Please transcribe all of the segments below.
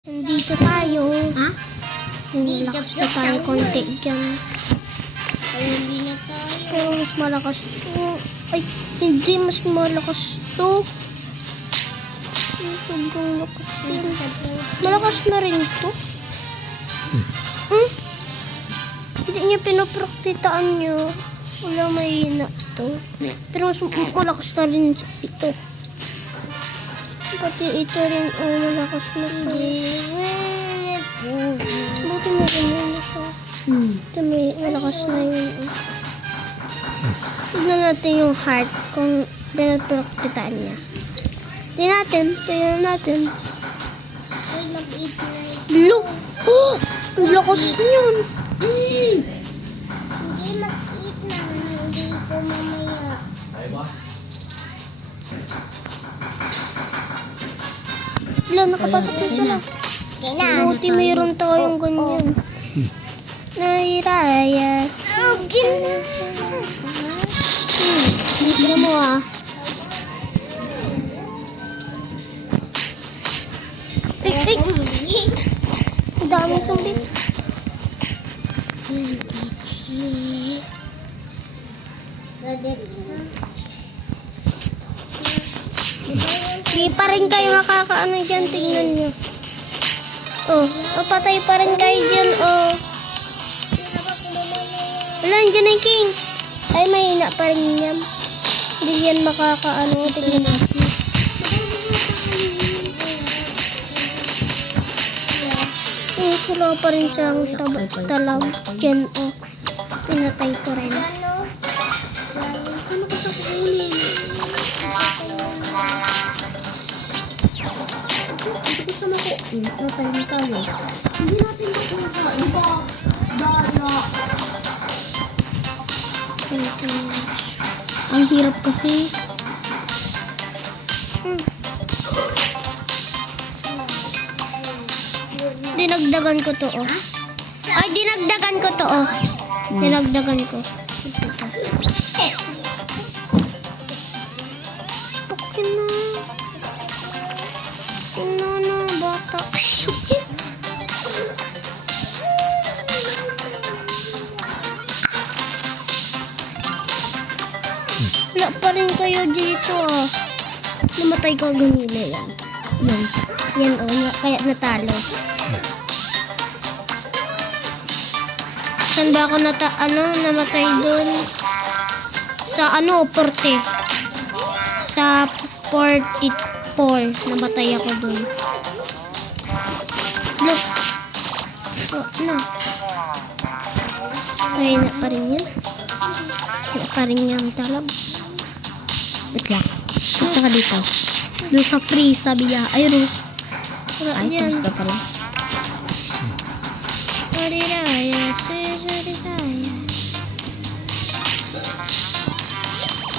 Nandito tayo. Ha? Malakas na tayo konti dyan. Ay, hindi na tayo. Pero mas malakas to. Ay, hindi mas malakas to. Sobrang lakas din. Malakas na rin to. Hindi niya pinapraktitaan niya. Wala mahina to. Pero mas malakas na rin ito. Pati ito rin, malakas na to. Buti mo rin yun ito. Ito may malakas na yun. Tignan natin yung heart kung pinapraktitaan niya. Tignan natin. Ay, mag-eat na Look! Oh! Ang lakas niyan. Hindi mag-eat na. Hindi ko mamaya. Wala, nakapasok na sila. Buti mayroon tayong ganyan. Nairaya. Tignan mo ah. Ay! Ang daming zombie. Di pa rin kayo makakaano dyan. Tingnan nyo. Oh, patay pa rin kayo dyan. Oh. Wala, dyan na yung king. Ay, mahina pa rin yan. Hindi yan makakaano. Tingnan natin. Wala pa rin siyang talaw. Dyan, oh. Pinatay ko rin. Ano? Ano ko sa kukunin? Hindi ko sa mako. Patay na tayo. Hindi natin makuha. Iba. Dala. Ang hirap kasi. Dinagdagan ko to, oh. Ay, dinagdagan ko to, oh. Dinagdagan ko. Pukin na. Ano, bata. Wala pa rin kayo dito, ah. Namatay ko ganila yan. Yan, oh. Kaya natalo. Saan ba ako namatay doon? Sa porte. Sa 44. Namatay ako doon. Look. Oh, ano? Ay, na pa rin yan. Na pa rin yan talab. Wait lang. Punta ka dito. Doon sa free, sabi niya. Ayun. Ay, tapos na pa rin. Sariraya.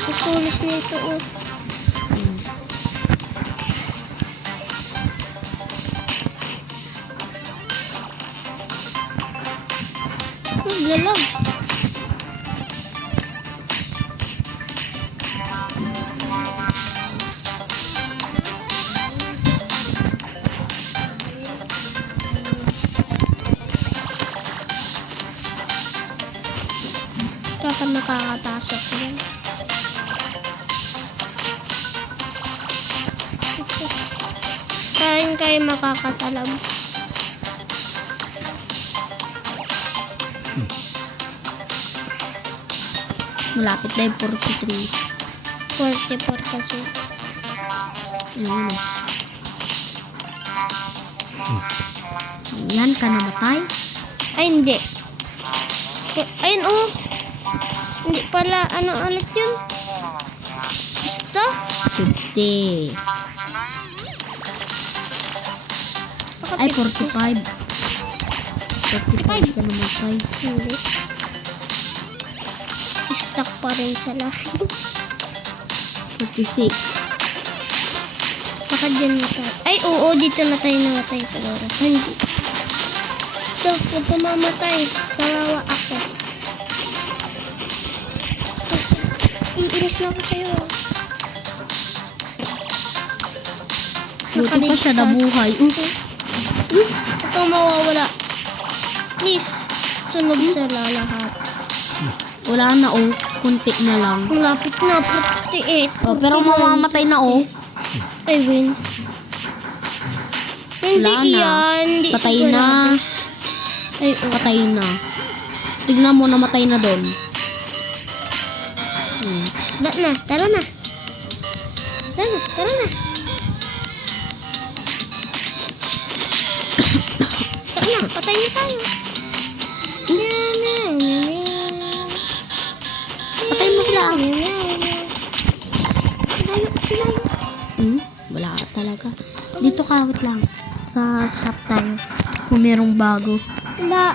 Kukulis nito, oh. Lalag. Kaka makakapasok yan. Kain kayo makakatalab. Malapit na yung 43. 44 kasi. Ayun. Yan ka namatay? Ay, hindi. Ayun, oh. Hindi pala. Ano ulit yun? Basta? 50. Ay, 45. 45 ka namatay. Hindi. Stuck pa rin sa lahat. 46. Baka dyan na tayo. Ay, oo. Dito na tayo namatay sa loro. Hindi. Look, huwag ka mamatay. Kawawa ako. Iinis na ako sa'yo. Buti pa siya nabuhay. Ito mawawala. Please, sunog sa lahat. Wala na oh. Kunti na lang. Malapit na, 48. Oh, pero mamamatay na oh. I win. Hindi Wala na. yan. Hindi Patay sigurado. na. Ay, oh. Patay na. Tignan mo, namatay na doon. Tara na, tara na. Tara na, tara na. Tara na, patay na tayo. Patay mo sila. Patay sila. Wala talaga. Dito kawit lang. Sa shop tayo. Kung merong bago. Wala.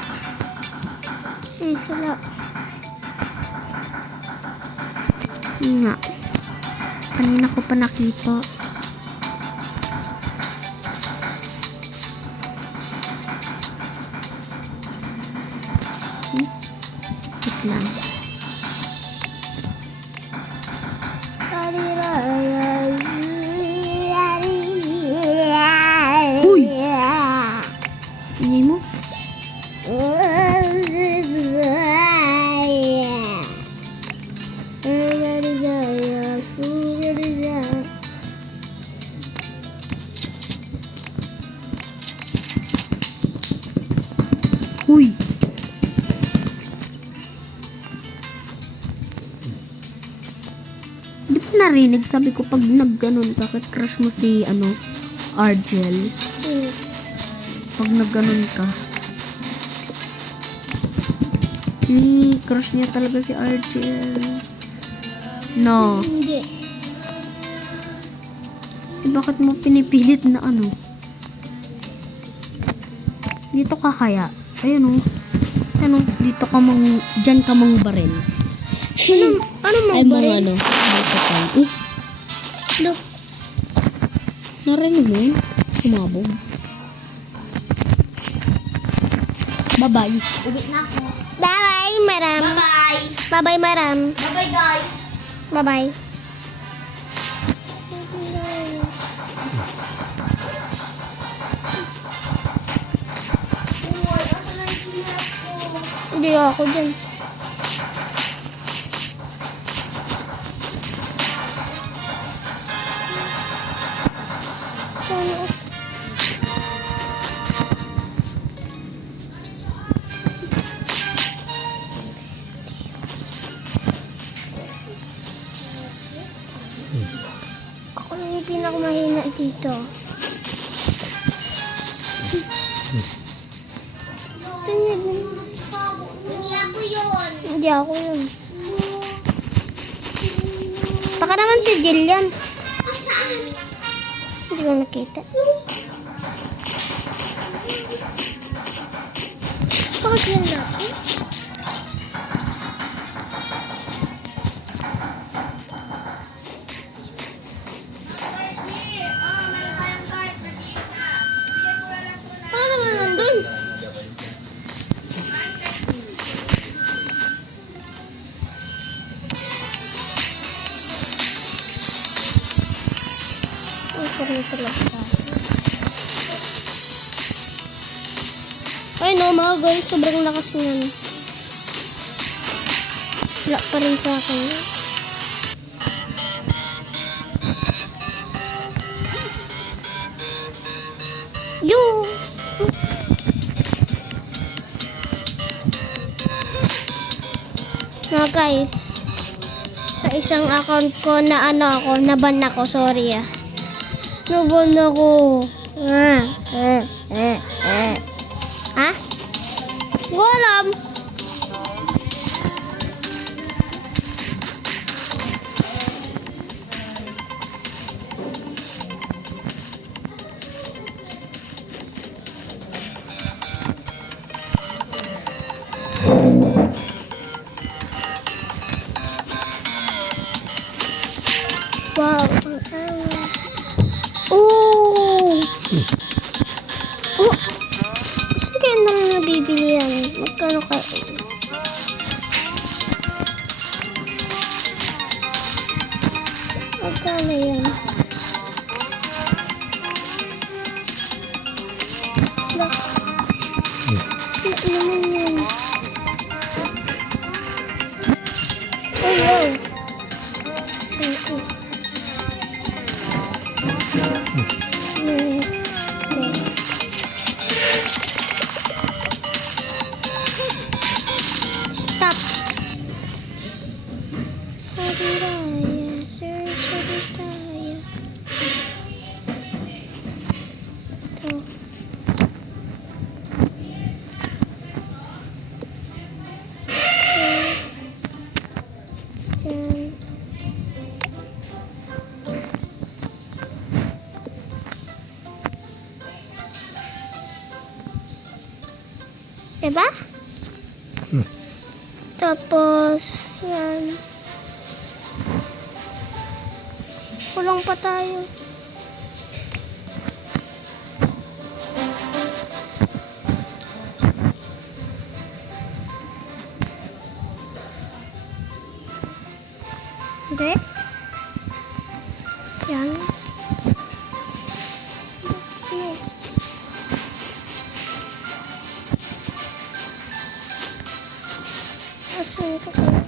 Wala. Nga. Kanina ko pa nakita. Wait lang. Uy! Ingay mo? Uy! Di ba narinig? Sabi ko pag nagganon ka, crush mo si Argel. Pag nagganon ka. Crush niya talaga si Argel. No. Hindi. Bakit mo pinipilit na Dito ka kaya? Ayun dito ka dyan ka mang baril. Ano Ay, mo ba mga rin? dito ka. Look. Narinig mo yun? Sumabog. Bye-bye. Uwi na ako. Bye-bye, madam. Bye-bye. Bye-bye, madam. Bye-bye, guys. Bye-bye. Hindi ako dyan. Sana ako lang yung pinakamahina dito. Saan yun? Hindi ako yun. Hindi ako yun. Baka naman si Jillian. Saan? Hindi ko nakita. Baka sila natin. Baka naman nandun. Ay, parang talaga tayo. Ay no, mga guys, sobrang lakas niyan. Wala pa rin sa akin. Yo! Mga guys, sa isang account ko na naban ako, sorry ah. Naban ako. Ha? Walam. Wow. Oh! Oh! Saan kaya nang nabibili yan? Magkano ka? Magkano yan? Diba? Tapos, yan. Kulang pa tayo. Hindi. Yan. Asan ko kaya?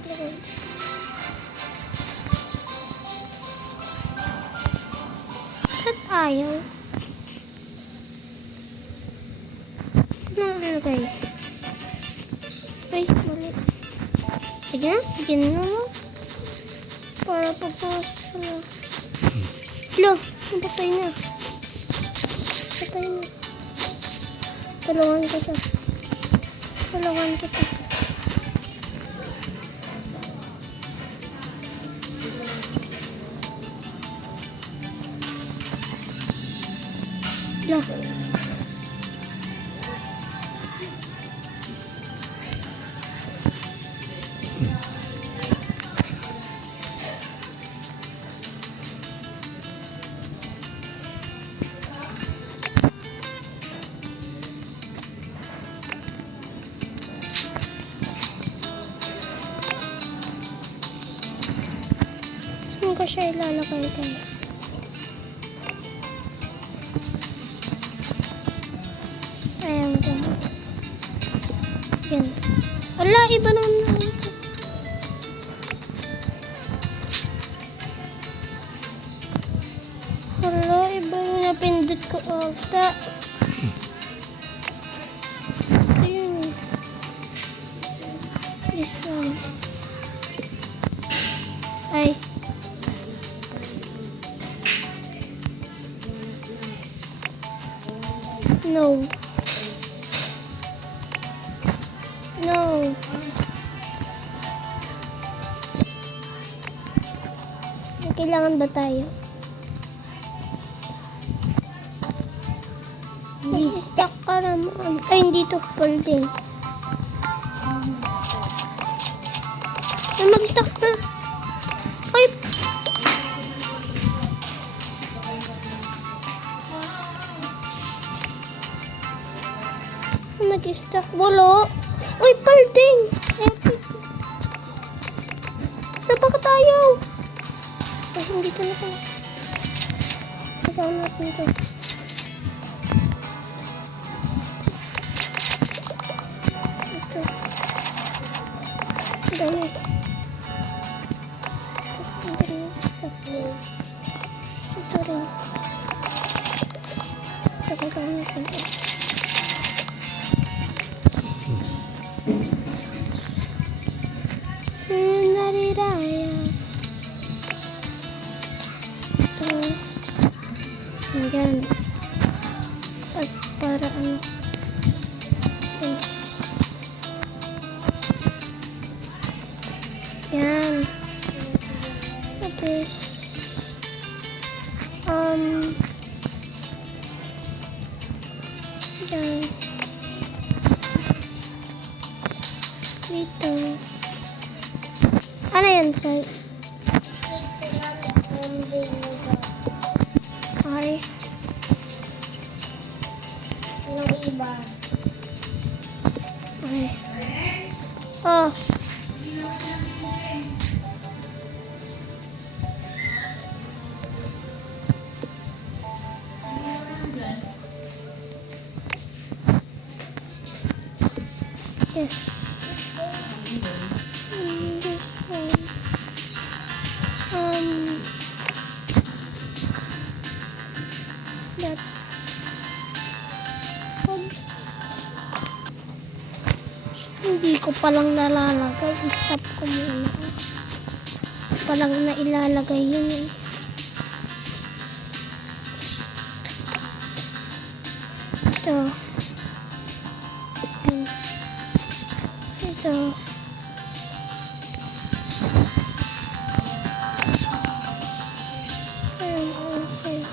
Ba't ayaw? Ano nalagay? Ay, mali. Sige na, sige na mo. Para pagpasok ko na. Lo, napatay na. Patay na. Tulungan ko siya. Tulungan kita. Lo. Saan ko siya ilalagay tayo? Ayan ko. Yan. Ala, iba naman. Ala, iba yung napindot ko ata. Ayun. This one. Ay. No. No. May kailangan ba tayo? Hindi stuck ka naman. Ay, hindi to folding. Ay, mag-stuck na. Ay! Nag-stuck. Wala. Uy, folding! Epic. Napaka tayo. Ay, hindi ko na pa. Sabaw natin ito. Ito. Dami. Ito rin. Sabaw natin ito. Nariraya. Ito. Ayan. At para ano. Yan. Tapos. Yan. Dito. Ano yan, sir? Okay. Yung iba. Okay. Oh. Yes. This one. That. Hindi ko palang nalalagay. I-stop ko muna. Palang na ilalagay yun eh. Ito. Ito. Okay.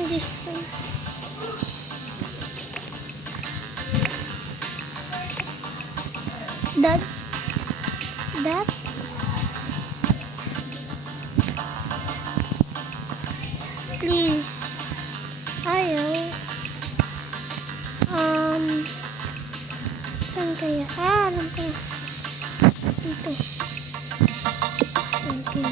Hindi. That. That. Please. Ayaw. Saan kaya? Alam ko na. Dito. Okay.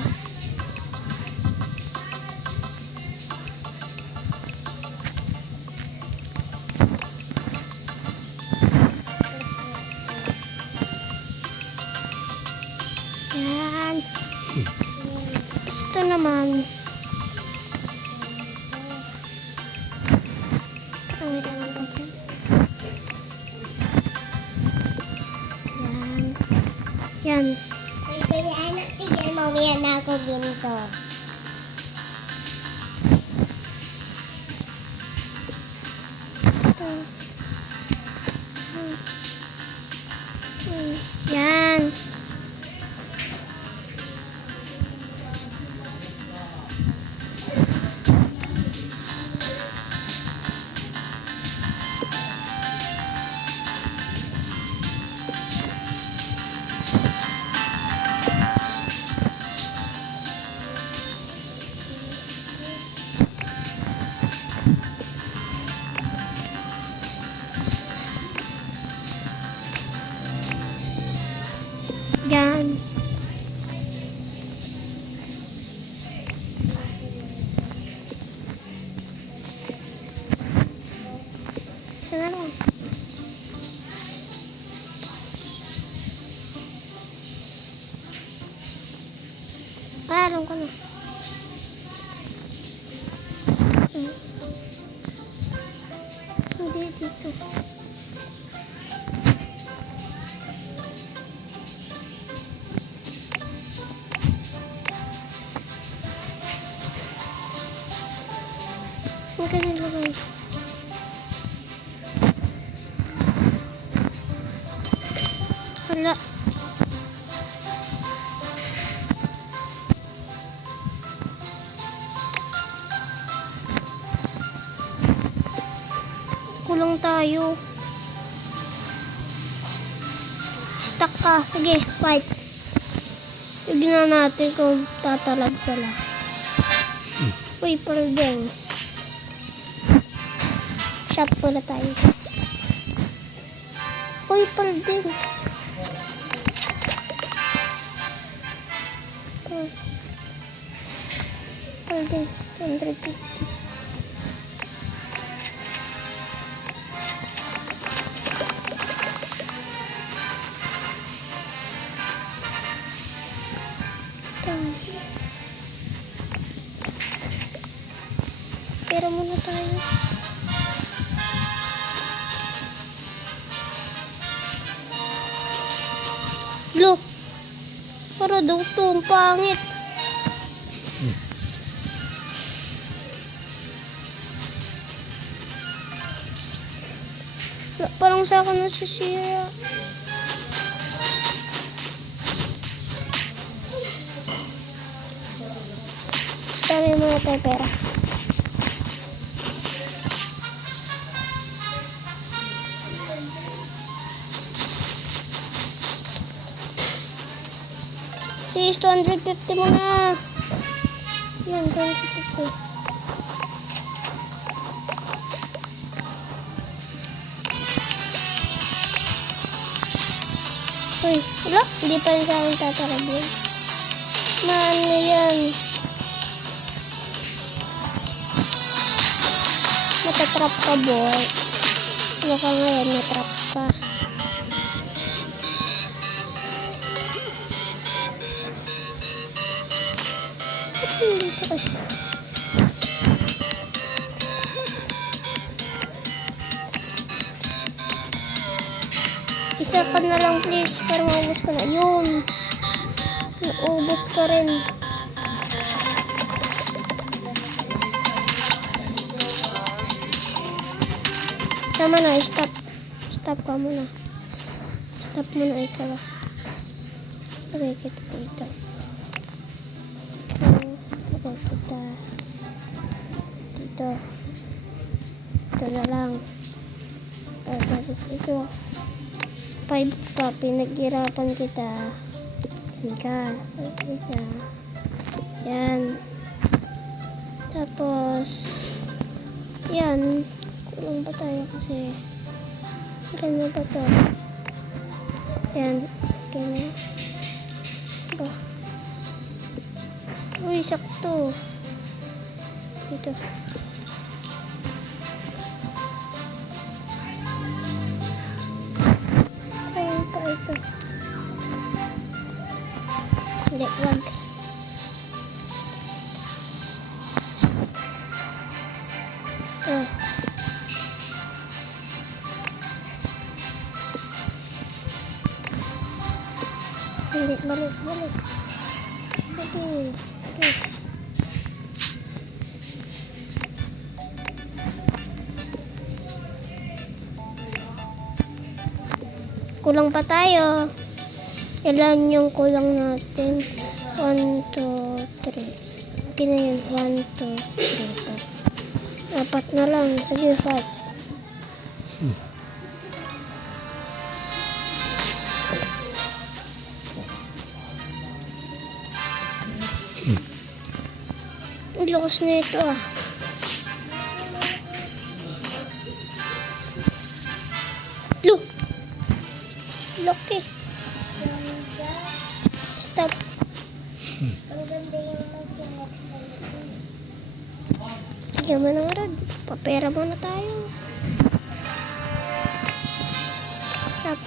Yan. Ito naman. Wait lang ako. Yan. Uy, kuya anak, tigil mamaya na ako ginto. Ito. Yan. Yan. Sana lang. Alam ko na. Hindi dito. Huwag ka nilagay. Wala. Kulong tayo. Stuck ka. Sige, fight. Tignan natin kung tatalag sila. Paper dance. Shop pala tayo. Paper dance. Paper dance. 150. Pero muna tayo. Look. Para daw ito, ang pangit. Parang sa akin nasisira. Dami muna tayo pera. Please, 250 muna. Yan, 250. Uy, wala. Hindi pa rin sa akin tatarabin. Ano yan? Matatrap ka, boy. Baka ngayon, natrap ka. Dito kasi. Isa ka na lang, please, para maubos ka na. Yun. Naubos ka rin. Tama na, stop. Stop ka muna. Stop muna ikaw. Lagay kita dito. Lagay kita dito. Ito na lang. Tapos ito. 5 pa. Pinaghirapan kita. Ika. Yan. Tapos, yan. Kulang pa tayo kasi. Ilan na ba to? Yan. Okay na. Ba? Uy, sakto. Dito. Ayun pa ito. Hindi, wag. Ah. Hindi, balik. Okay. Kulang pa tayo. Ilan yung kulang natin? 1, 2, 3. Okay na yun. 1, 2, 3, 4. 4 na lang. Sige, 5. Ang lakas na ito ah. Look! Laki. Stop. Ang ganda yung mag-connection. Tignan mo ng rod. Papera muna tayo. Stop.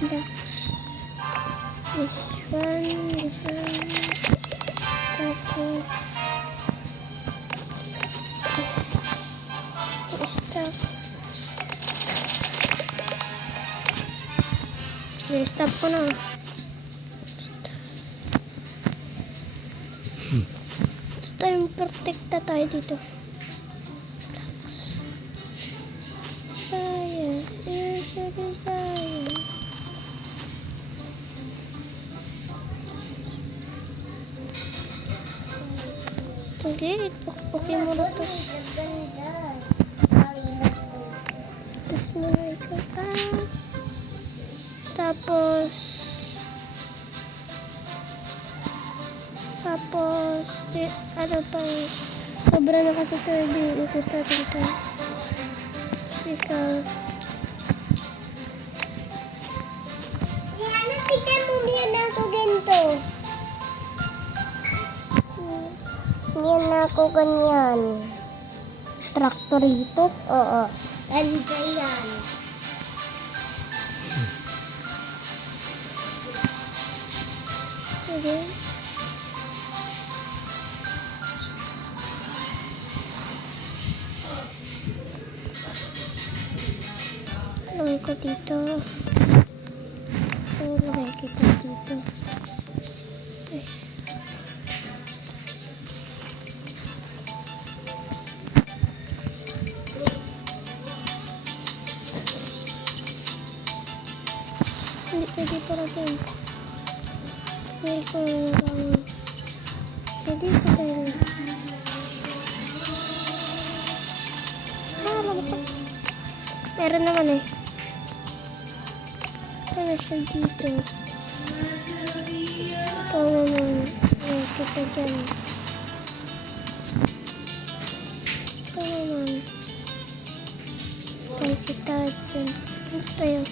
Stop. This one. Tapos. Stop. Stop ko na. Time protecta tayo dito. Fire. Fire. Sige, okay mo na to. Ang ganda. Tapos mo na ikaw. Tapos, ano pa yun? Sobra na kasi ito, ito natin ito. Ikaw. Diana, tignan mo yan ako ganito. Yan ako ganyan. Traktor ito. Oo. Ganda yan. Sige. Lagay ko dito. Lagay kita dito. Okay. Hindi pwede para dyan. Pwede ko lang. Pwede pa tayo. Lagay. Meron naman eh. Ano siya dito? Ito naman. Ay, kita dyan. Ito naman. Tayo kita dyan. Ito tayo.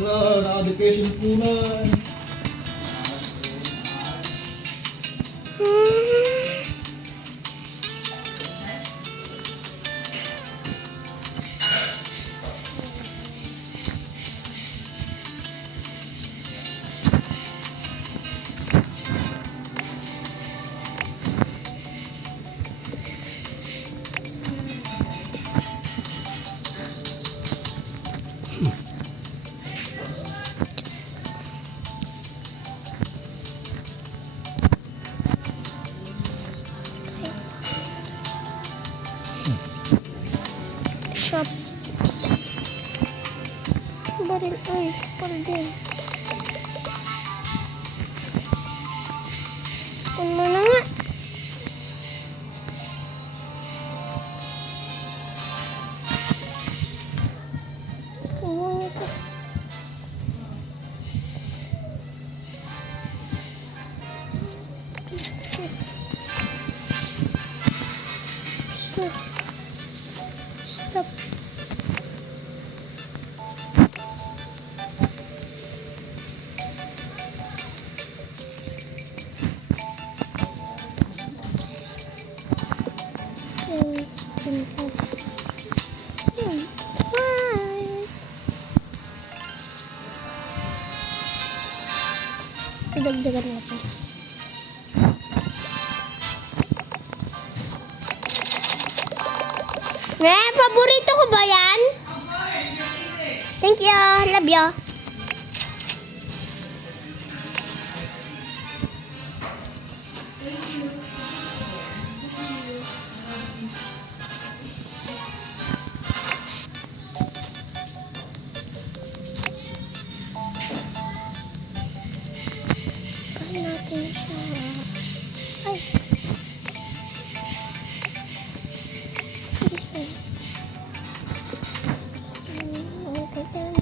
Wala, naka-vacation po na. Shop. Baril. Ay, baril din. Kun mo na nga. Kunin mo ito. Stop. Stop. Dagdagan natin. Paborito ko ba yan? Thank you. Love you. Kain natin siya. Ay. Okay, yan.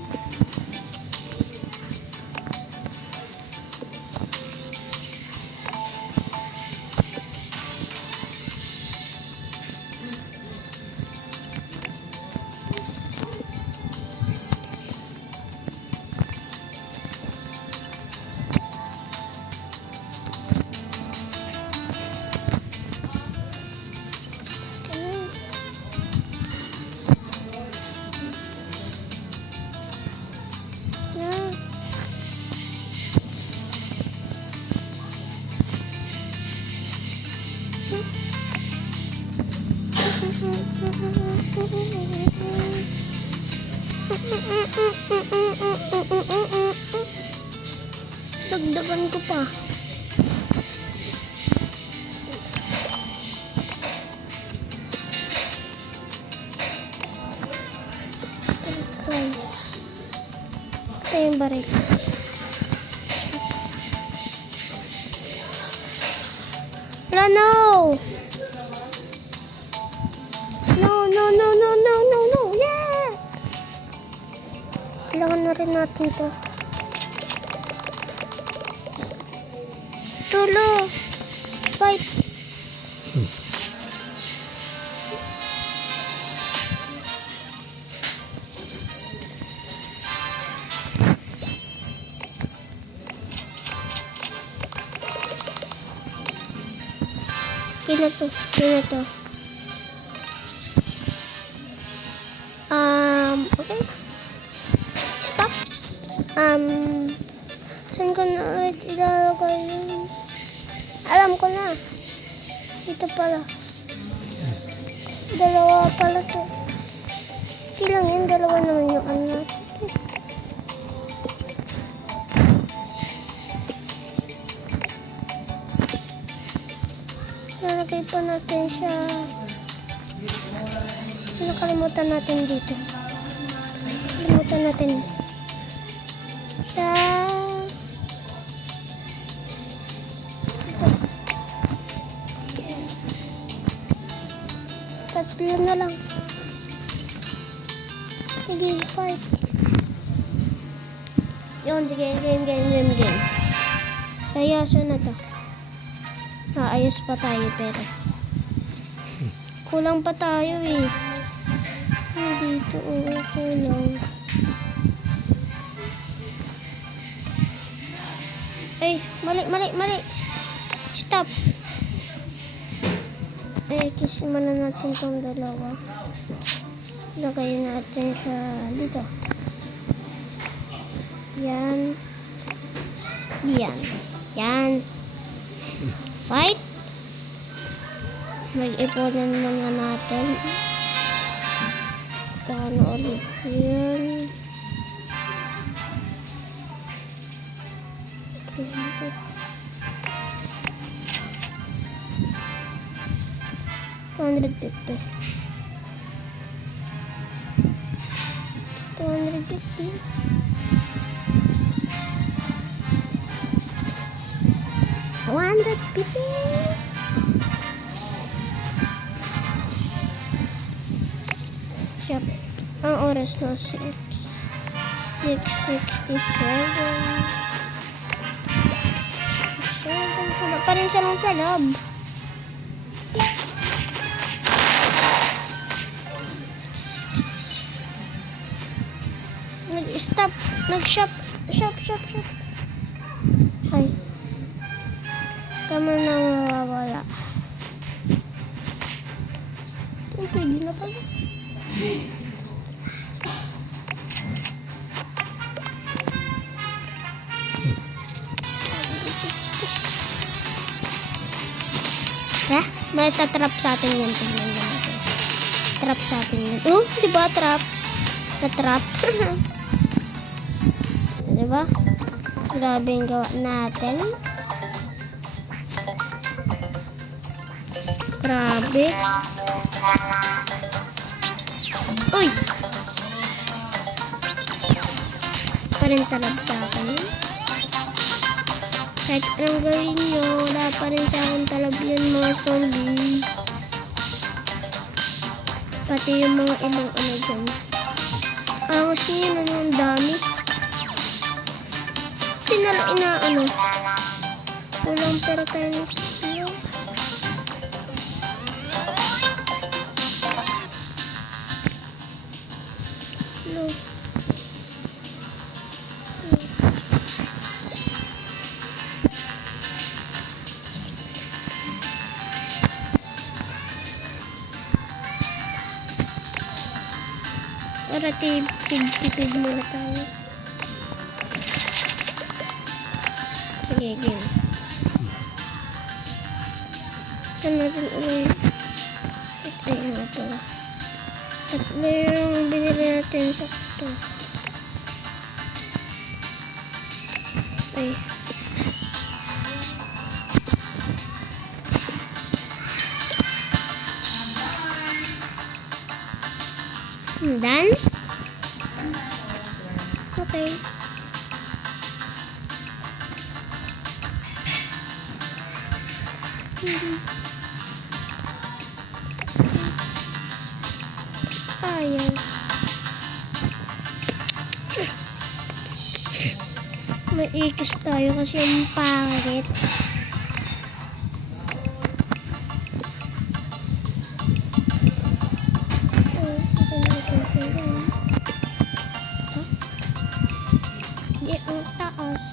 Dagdagan ko pa. Ito yung baril. Wala, no! No! Yes! Kailangan na rin natin to. Tulo! Fight! Kailan to? Okay. Stop. Saan ko na ulit ilalagay yun? Alam ko na. Dito pala. Dalawa pala to. Okay lang yun. Dalawa naman yung ano natin. Nalagay pa natin siya. Nakalimutan natin dito. Nakalimutan natin siya. Ito. Tatlo na lang. Sige, fight. Yun, sige, game. Kaya, saan na to? Ayos pa tayo pero kulang pa tayo eh. Dito kulang. Ay, mali. Stop. Kiss muna natin tong dalawa. Lagay natin siya dito. Yan. Fight! Mag-ipunan muna natin. Kano ulit yun. $250. $100. Siya, ang oras na 6:67. Wala pa rin siya ng talab. Nag-stop. Nag-shop. Shop. Ay. Kama na mawawala. Ito, pwede na pala. May tatrap sa atin yan. Tingnan nyo natin. Trap sa atin yan. Oh, di ba trap? Tatrap. Di ba? Grabe yung gawa natin. Grabe. Uy! Pa rin talab sa akin. Kahit anong gawin nyo, wala pa rin sa akong talab yan mga zombie. Pati yung mga ibang ano dyan. Kasi yun, ano, ang dami. Hindi na lang inaano. Kulang pero tayo. No. Para tipid muna tayo. Sige, game. Saan natin ulit? Ay, nga pala. Tatlo yung binili natin sakto. Ay. Done? Okay. Ayaw. May ikis tayo kasi yung pangit. Di ang taas.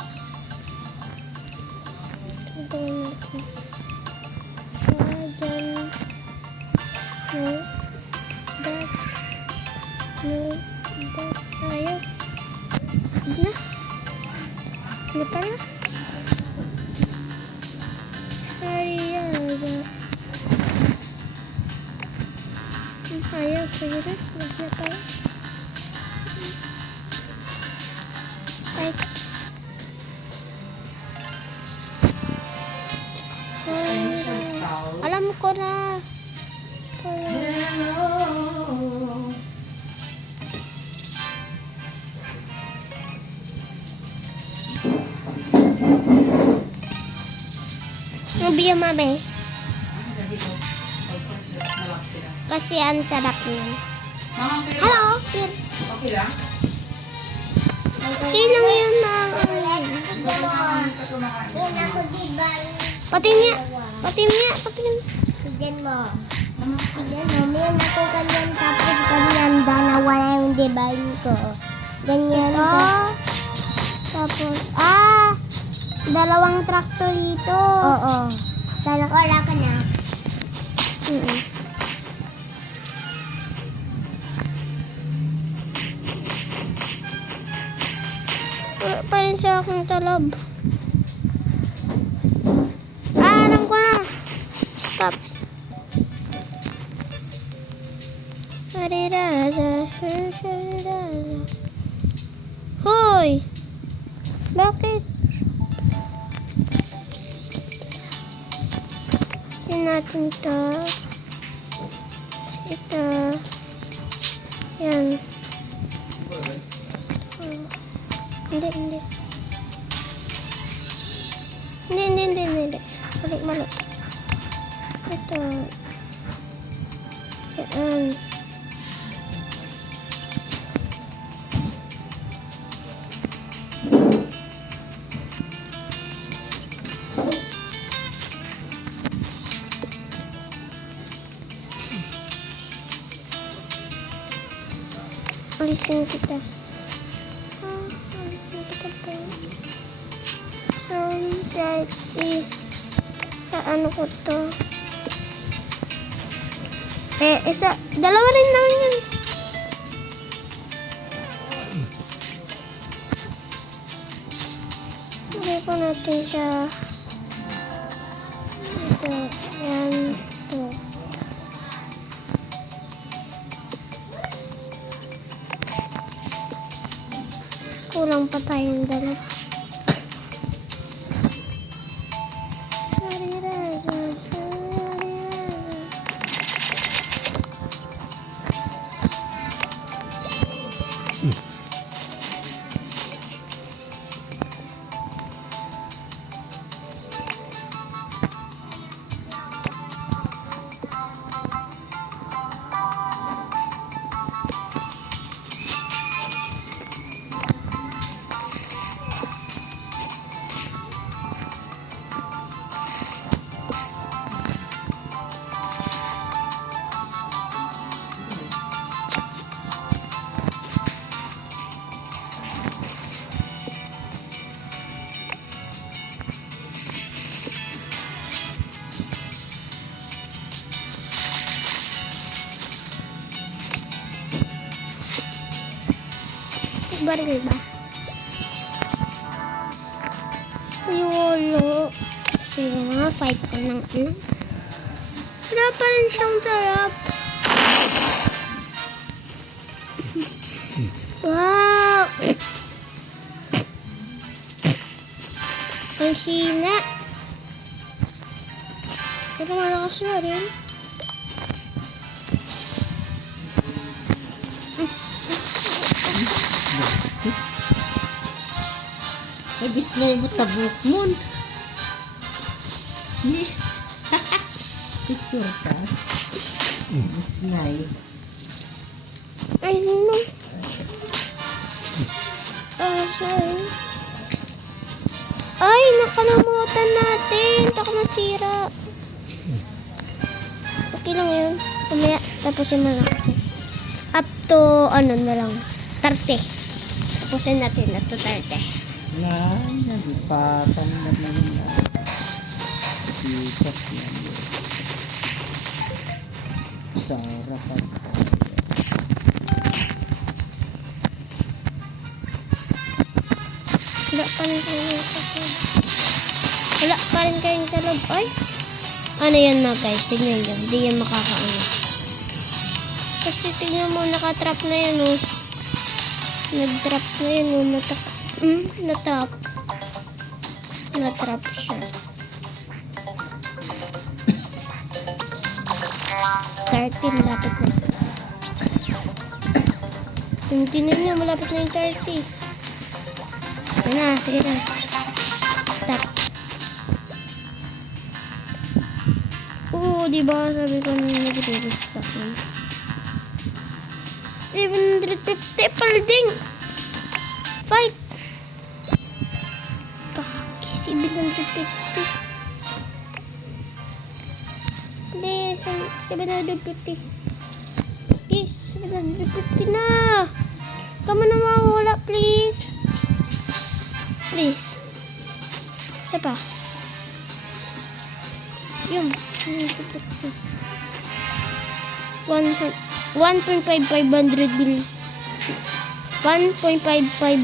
Ito natin. Dyan. No. That. No. That. Ayaw. Na. Ano pala? Ayaw. Ayaw. Sige na. Nagya pala. Ay. Alam ko na. Nabiya mami. Kasi ang sarap nun. Hello, Pir. Okay lang? Okay lang yun, mga Tignan mo. Yan ako, diba? Patingin. Tignan mo. Tignan mo. Meron ako ganyan tapos ganyan. Nawala yung divine ko. Ganyan. Tapos, dalawang traktor dito. Oo. Sana wala ka na. Wala pa rin sa aking talab. Alam ko na. Stop. Hoy! Bakit? Tignan natin to. Ito. Yan. Hindi. Mali. Ito. Yan. Alisin kita. Alisin kita po. Sa ano ko to? Dalawa rin naman yun. Lagay po natin siya. Ito, yan, ito. Kulang pa tayong dalawa. Baril ba? Ayolo. Sige na, fight ko ng ano. Wala pa rin siyang tarap. Wow! Ang hina. Pero malakas na rin. Ibis na yung tabuk mo. Ni. Picture ka. Slide. Ay, no. Sorry. Ay, nakalimutan natin. Baka masira. Okay lang yun. Tumaya, tapusin mo lang. Up to, ano na lang. 30. Tapusin natin na to 30. Wala, nalipatan na rin na. Sikat na yun. Sarapan tayo. Wala pa rin kayong talab. Wala pa rin kayong talab. Ay! Ano yan mga guys? Tignan yan. Hindi yan makakaano. Kasi tignan mo, nakatrap na yan oh. Nag-trap na yan oh. Natrap. Natrap siya. 13, lapit na. Yung tinan niya, malapit na yung 30. Sige na, sige na. Stop. Oo, diba? Sabi ko na nag-stop na. 750 palding! Fight! Kaki, 750. Please, 750. Please, 750 na! Kamu na mawawala, please. Please. Isa pa. Yung. 1.5500 billion. 1.5500.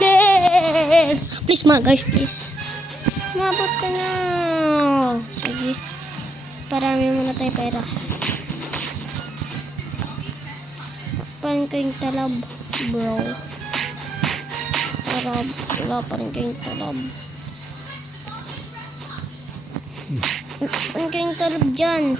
Yes! Please mga guys, please. Mabot ka na. Sige. Parami muna tayo pera. Parin kayong talab, bro. Talab. Wala pa rin kayong talab. Ang kayong talog dyan.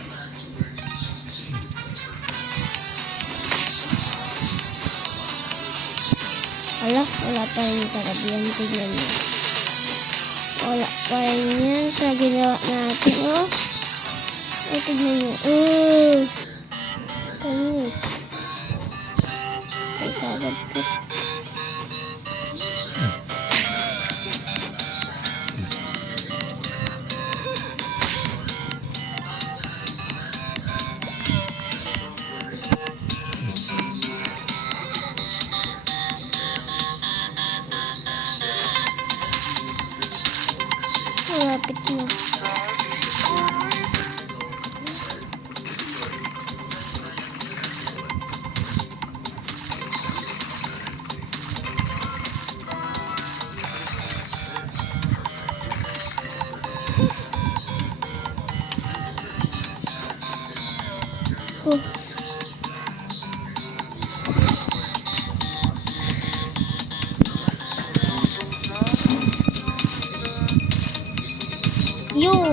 Wala pa rin talog yan. Tignan mo. Wala pa rin yan sa ginawa natin. Oh. Ay, tignan mo. Tanis. Ay, talog ko. Malapit na. Oh.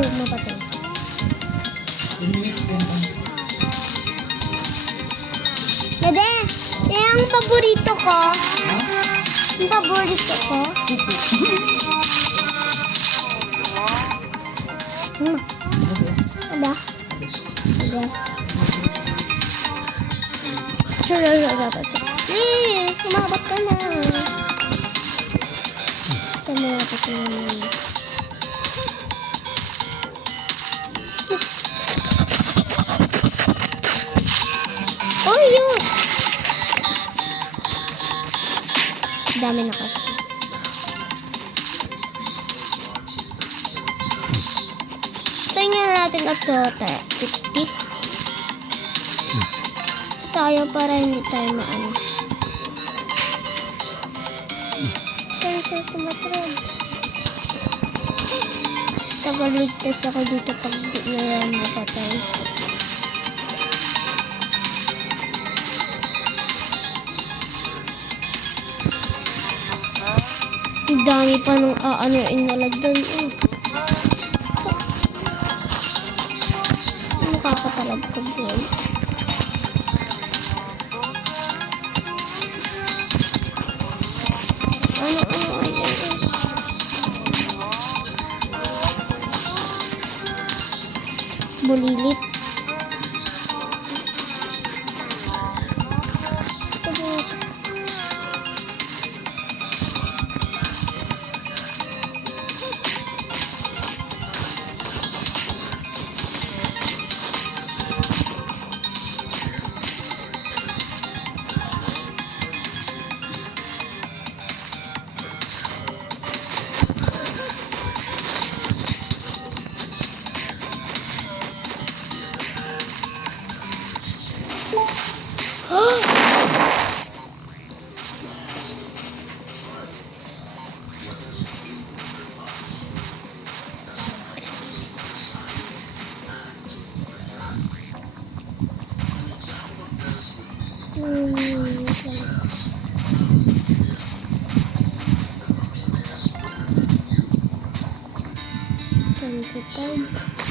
Mapatay. 10 minutes din. Dede, yan ang paborito ko. Ha? Yung paborito ko. Ada? Ada. Dapat. Please, sumabot ka na. Tama ako ito. Oh, yun! Dami na kasi. Tingnan natin up to 50. Tayo para hindi tayo maano. Cancel tumatred. Tagaligtas ako dito pag di na yan mapatay. Ang dami pa nung inalagdan. Nakakatalab ka boy. Ano. Bulilit.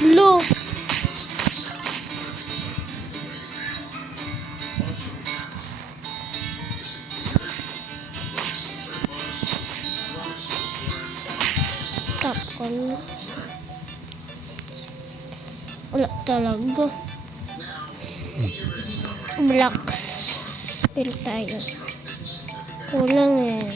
Blue. Tap ko na. Wala talaga. Black spill tayo. Kulang eh.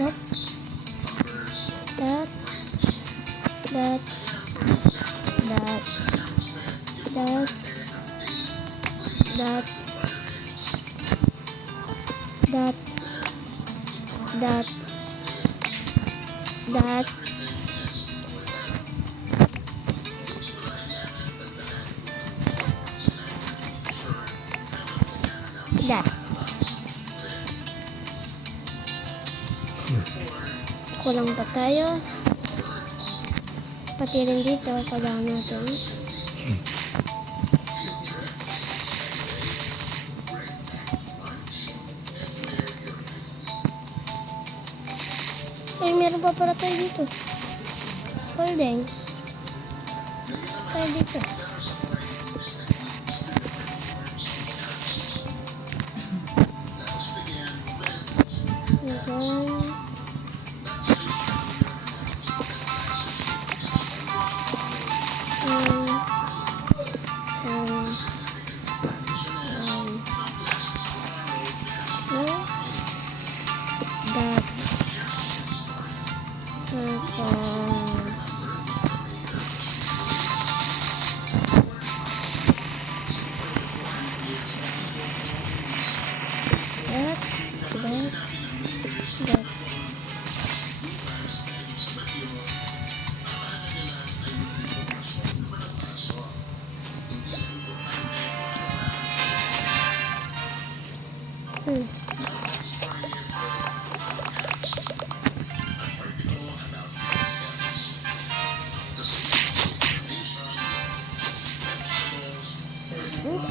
That. That. That. That. That. That. That. That. That. Kulang pa tayo. Pati rin dito, kailangan natin. Eh, meron pa pala tayo dito. Holdings. Tayo dito. Okay. That that.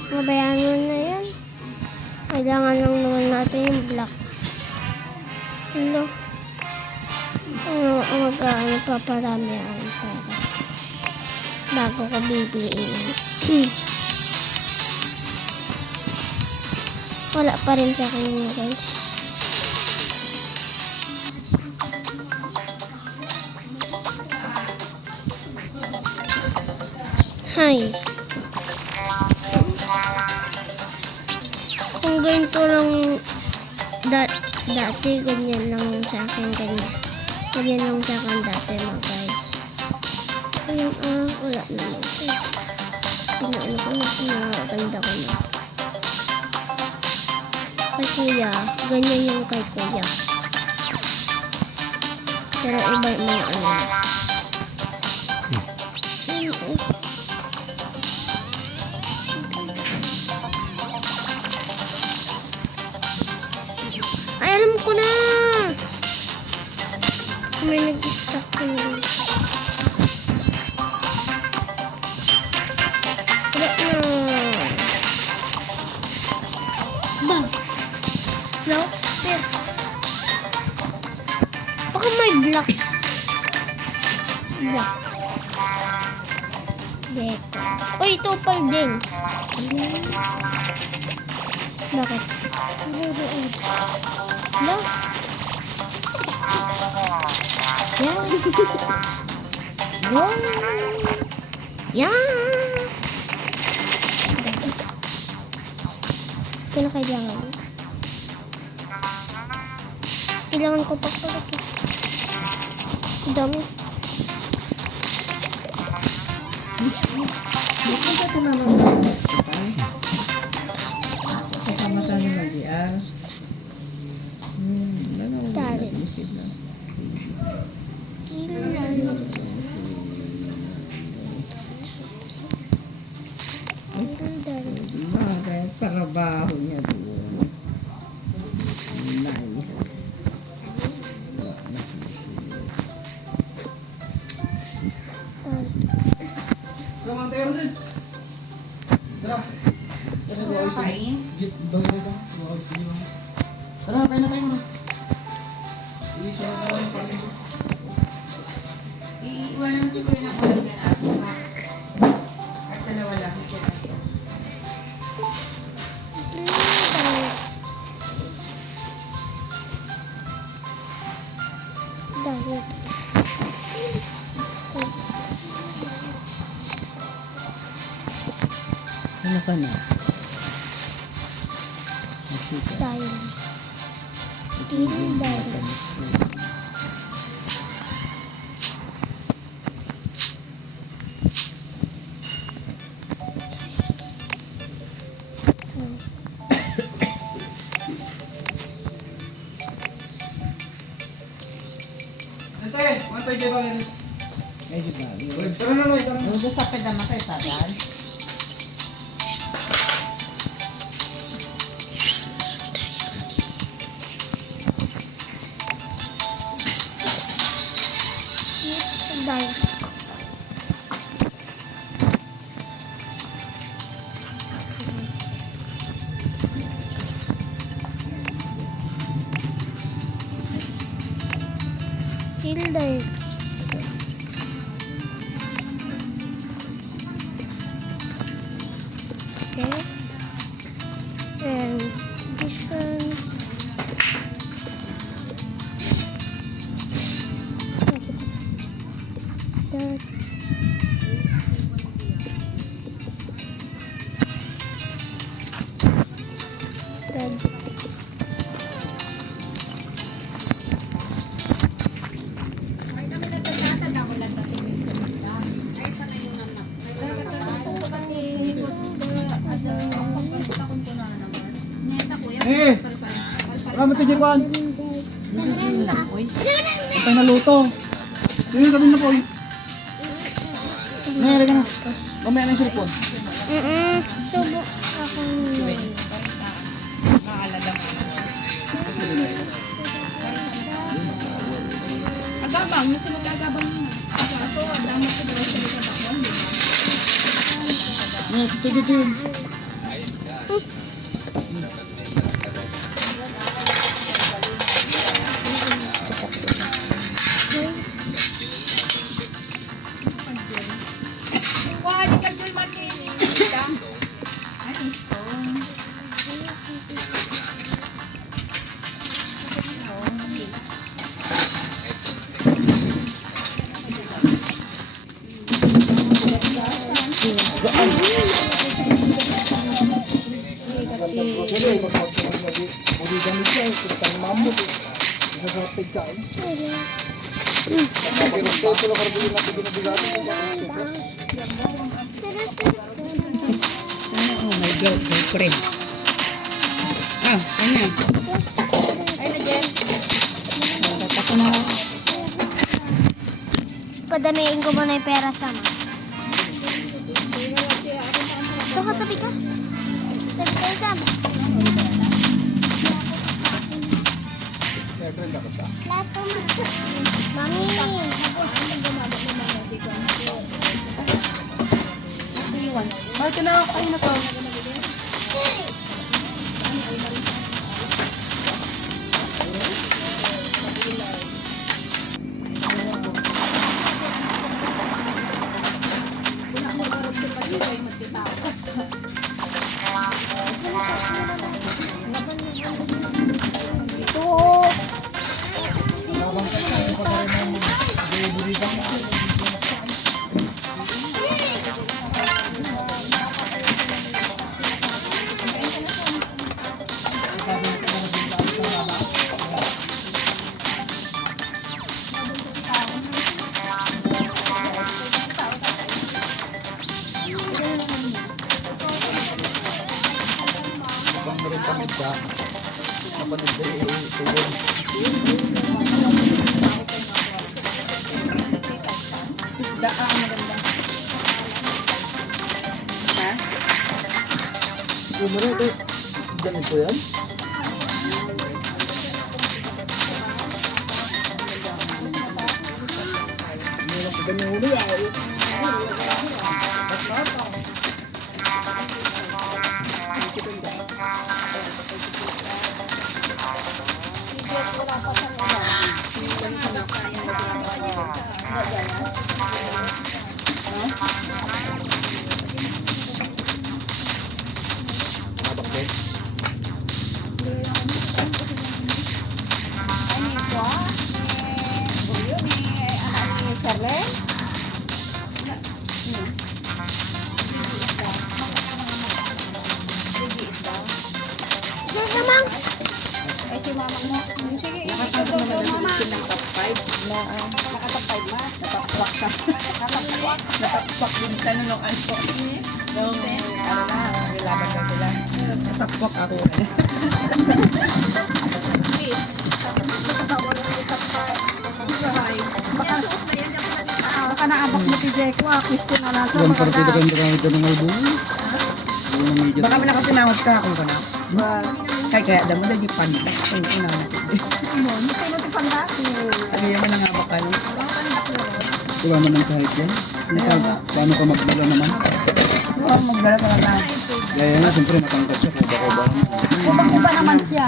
Mabayaan mo na yan. Kailangan lang naman natin yung blocks. Ano? Ano paparami ang pera. Bago ka bibiliin. Wala pa rin sa akin yung guys. Hi. Kung ganito lang dati, ganyan lang sa akin, ganyan. Ganyan lang sa akin dati mga guys. Ayun, wala naman. Pinaano ko na, pinaganda ko na. Kay kuya, ganyan yung kay kuya. Pero iba yung mga ano. Ay, alam ko na! May nag-stuck ko na. Wala na. Bag! No? Pero. Baka may blocks. Blocks. Dito. Uy, ito pa din. Bakit? No? Yan. Yan. Yan. Ito na kailangan. Kailangan ko pa pala ito. Ang dami. Dito ka sa mama mo. Kasama tayo mag-iar. Talent. Bagay, trabaho niya doon. Nice. Mas Come on, tayo rin. Tara. Tara, gawin sa git bagay ka. Gawin sa iyo. Tara, tayo na tayo muna. Hindi siya na tayo paling. Iiwan naman si Kuya ng ulam dyan at dalawa lang. Kiraso. Dahil. ano ka na? Masika. Dahil. Dahil. Ate, mantay kayo ba rin? Ay, di ba? Tara na, Loy, tara na. Ano sa pedama kayo, tatal? Dahil. Hilda. Okay. And this one. That. That. Eh! Wala mo tigil, Juan. Ito na luto. Tigil ka din na po. Nangyari ka na. Mamaya na yung cellphone. Subo ako. Agabang, yung sunod agabang mo. Kaso, damat ko daw siya nagkabang. Tigil. Wali ka dyan makinig. Ay, so. Oh my God, girlfriend. Ah, ano? Tapos na. Padamiin ko muna yung pera sama. Ito ka, tabi ka. Tabi ka sama. Plato mo. Mami. Bakit ka na kayo na to? Ganito yan? Sige, Mang. Natapwak din ka nung ano. Nung ano na, nilaban na sila. Natapwak ako. Yan, partida kayo ito ng album. Baka mo na kasi nawag ka ako ka na. Kaya damo na di panda. Ay, ina na. Ano yung mga bakal? Wala naman kahit yan. Paano ka magdala naman? Oo, magdala talaga. Kaya nga, siyempre matangkad siya. Kuba-kuba. Kuba naman siya.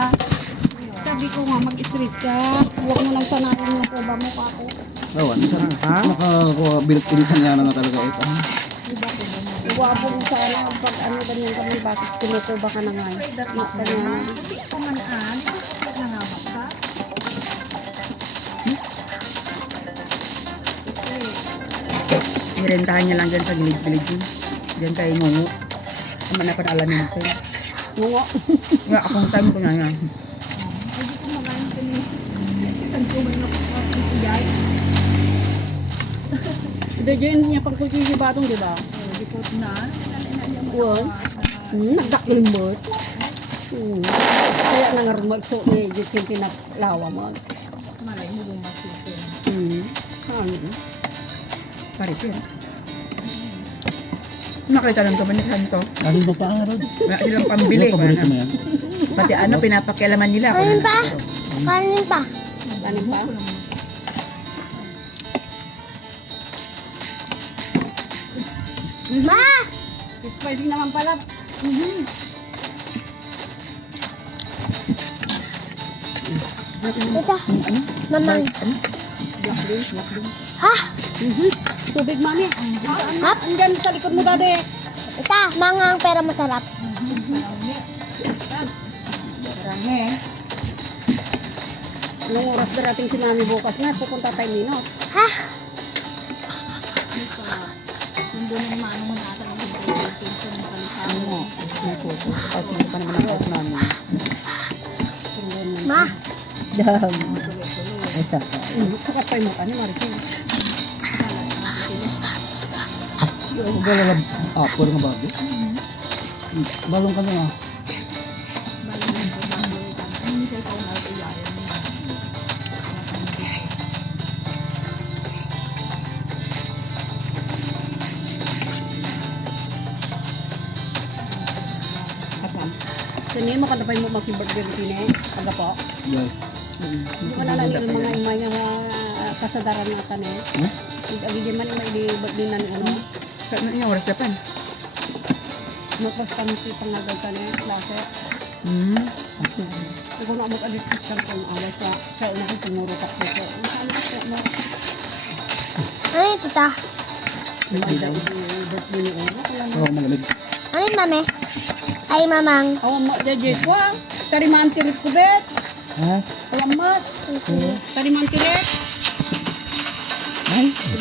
Sabi ko nga, mag-street ka. Huwag mo nang sanayin yung kuba mo pa ako. Rawan, nakabuilt-in ka niya na nga talaga ito. Iwapo mo sana pag ano ganyan kami, bakit kinukuba ka na nga. Hindi ko manaan. Nangamak ka. Nirentahan niya lang dyan sa gilid-gilid yun. Diyan kay Ngungo. Naman na panala ni Maxine. Ngungo. Nga, akong time ko na nga. Hindi ko magaling ka ni. Isang kuman na ang iyay. Ito dyan niya pang kulti si Batong, di ba? Hindi ko na. Nalala niya mo. Well, nagdaklimbot. Kaya nga nga rumagso ni Jitin tinaklawa mo. Malay mo bumasukin. Ano? Paris yun. Nakita lang ito, manikhan to. Ano ba pa ang Rod? Wala silang pambili. Ano, paborito mo yan? Pati ano, pinapakialaman nila. Kanin pa? Kanin pa? Ano pa? Ma! Spicy naman pala. Ito. Mamang. Ha? Tubig, mami. Hap? Andyan sa likod mo, dade. Ito. Mangang pero masarap. Marami. Anong oras darating si mami bukas na? Pupunta tayo Minos. Ha? Nandun yung maano mo natin ang pinag-iitin ko ng palitan. Ano? May photo. Kasi hindi pa naman ang out namin. Ma? Dam. Ay, saka. Sakat pa yung mukha ni Maricel. Gala lang. Apple nga babi. Balong ka na nga. Hindi kayo pa umay iyayan mo. Kapam. Sini mo kada pa yung makibirthday routine. Kada po. Guys. Hindi ko nalala yung mga imay nga kasadaran natin eh. Agi di man imay di birthday na ni ano. Ano yung oras dapan? Magpastampi pangagal ka na klase. Kung na mag-alit sa kang awas sa kaya na kung tumuro ka po. Ang saan ka mo? Ano yung tita? Birthday ni Una. Oo, malamig. Ano yung mame? Ay, mamang. Awan mo, Jeje ko ah. Tarimaan tirit ko, bet. Ha? Salamat. Tarimaan tirit.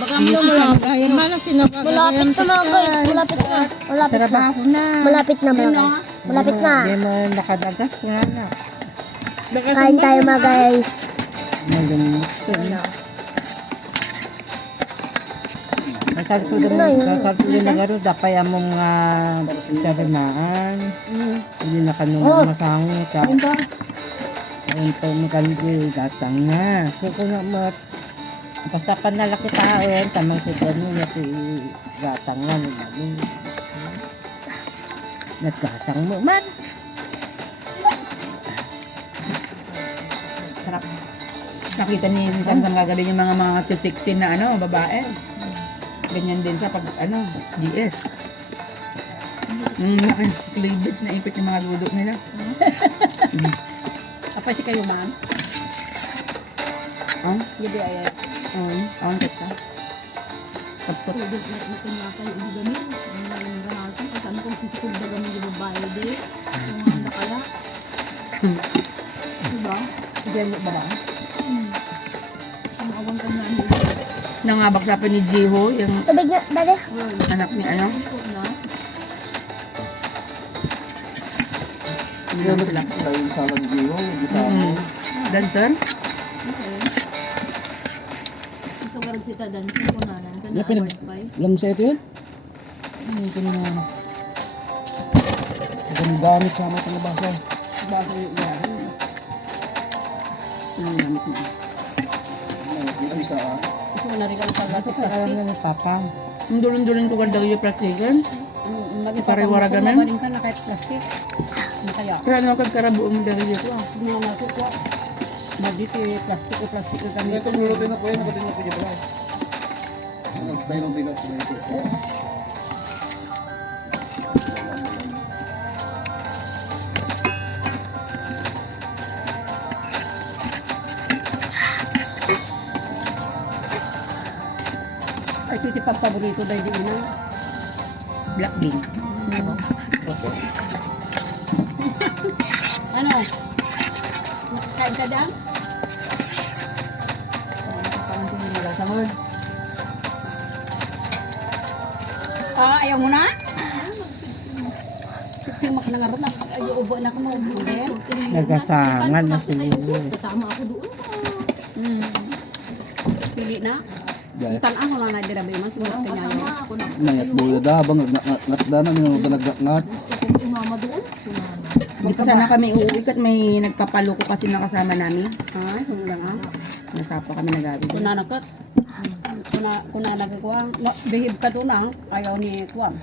Malapit na mga guys. Malapit na. Malapit na. Trabaho na. Malapit na mga guys. Malapit na. Hindi mo nakadagas. Wala na. Kain tayo mga guys. Malamig. Kasalpulo na garo. Dapay among mga karinaan. Hindi na kanong masango. Ayun po magandi. Gatang na. Kukuna mo. Basta panalaki taon. Tamang siya niya si gatang na. Nagkasang mo man. Sarap. Nakita ni Sansan kagabi yung mga sisiksin na ano, babae. Ganyan din sa pag ano, GS. Nakalibit na ipit yung mga dudok nila. Kapay si kayo, ma'am. Gabi ay Ang kita. Kapsot. Pwede na kunyaka yung gamin. Ang nalang ganatan. Kasi ano kung sisikod na gamin yung babae di. Yung handa kaya. Diba? Diyan mo ba ba? Ang awang kanya niya. Nangabak sa ni Jiho, yung Tubig na, dali. anak ni ano. Likod na. Hindi na sila. Tayo yung salad giho. Dancer? Okay. Gusto ka rin sita dan sa kunanan. Sa Yeah, pinag- wifi. Lang sa ito yun? Hindi ko na ano. Ang gamit sa mga talabasa. Baka yung iyan. Ang gamit mo. Ay, isa Ito na rin ang paglatik plastic. Papa. Ang dulon-dulon ko ganda yung plastikan. Pare-wara gamin? Maling ka na kahit plastic. Ano kaya? Kaya ano kagkarabuo mo dahil dito. Mga masuk ko. Magdito plastic o plastic na kami. Ito lulutin na po yun. Nakatin na po dyan ba? Tayo mabigat sa mga ito. Ay, ito yung paborito dahil di na. Black bean. Ano? Nakakain ka dyan? Ah, ayaw mo na? Simak na nga rin. Ay, ubo na ko mo. Nagasangan na si Lili. Kasama ako doon. Pili na. Gaya. Tanang ko na dirabi man. Sumunod ka niya yun. Mayat buya da habang ngat da na minum ngat. Hindi pa sana kami uuwi at may nagpapaloko kasi nakasama namin. Ay, kung lang ah. Nasapa kami nagabi. Kuna nakat. Kuna nagkuwang. Behib ka doon ah. Ayaw ni Kuwang.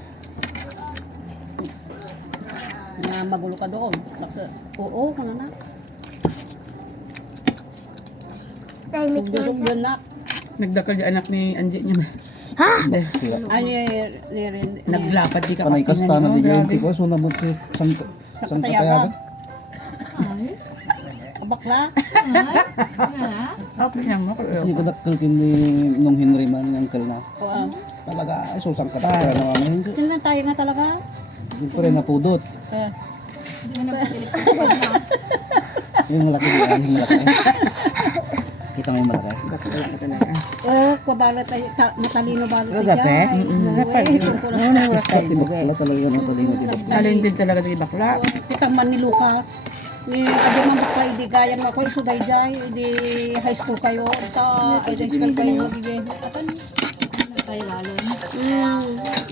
Na magulo ka doon. Oo, kuna na. Tahimik na. Gusto yun na. Nagdakal yung anak ni Angie niya. Ani rin. Naglapad di ka Kanay kasi kasta na di grabe. yun. Tiko suna mo si sang katayagan. Bakla. Okay lang mo. Kasi ko dakkel kini nung Henry man ng na. Oo. Talaga ay susang katayagan na ano hindi. Sino tayo nga talaga? Hindi ko rin napudot. Eh. Yung malaki diyan, yung malaki. Kita mo yung malaki. Wala ka talaga. Pabala tayo. Matalino bala tayo. Gape? Pati bakla talaga na talino dito. Alin din talaga sa bakla. Kita man ni Lucas. Ni ado man bakla hindi gayan mo ako. Isuday jay. Di high school kayo. High school kayo.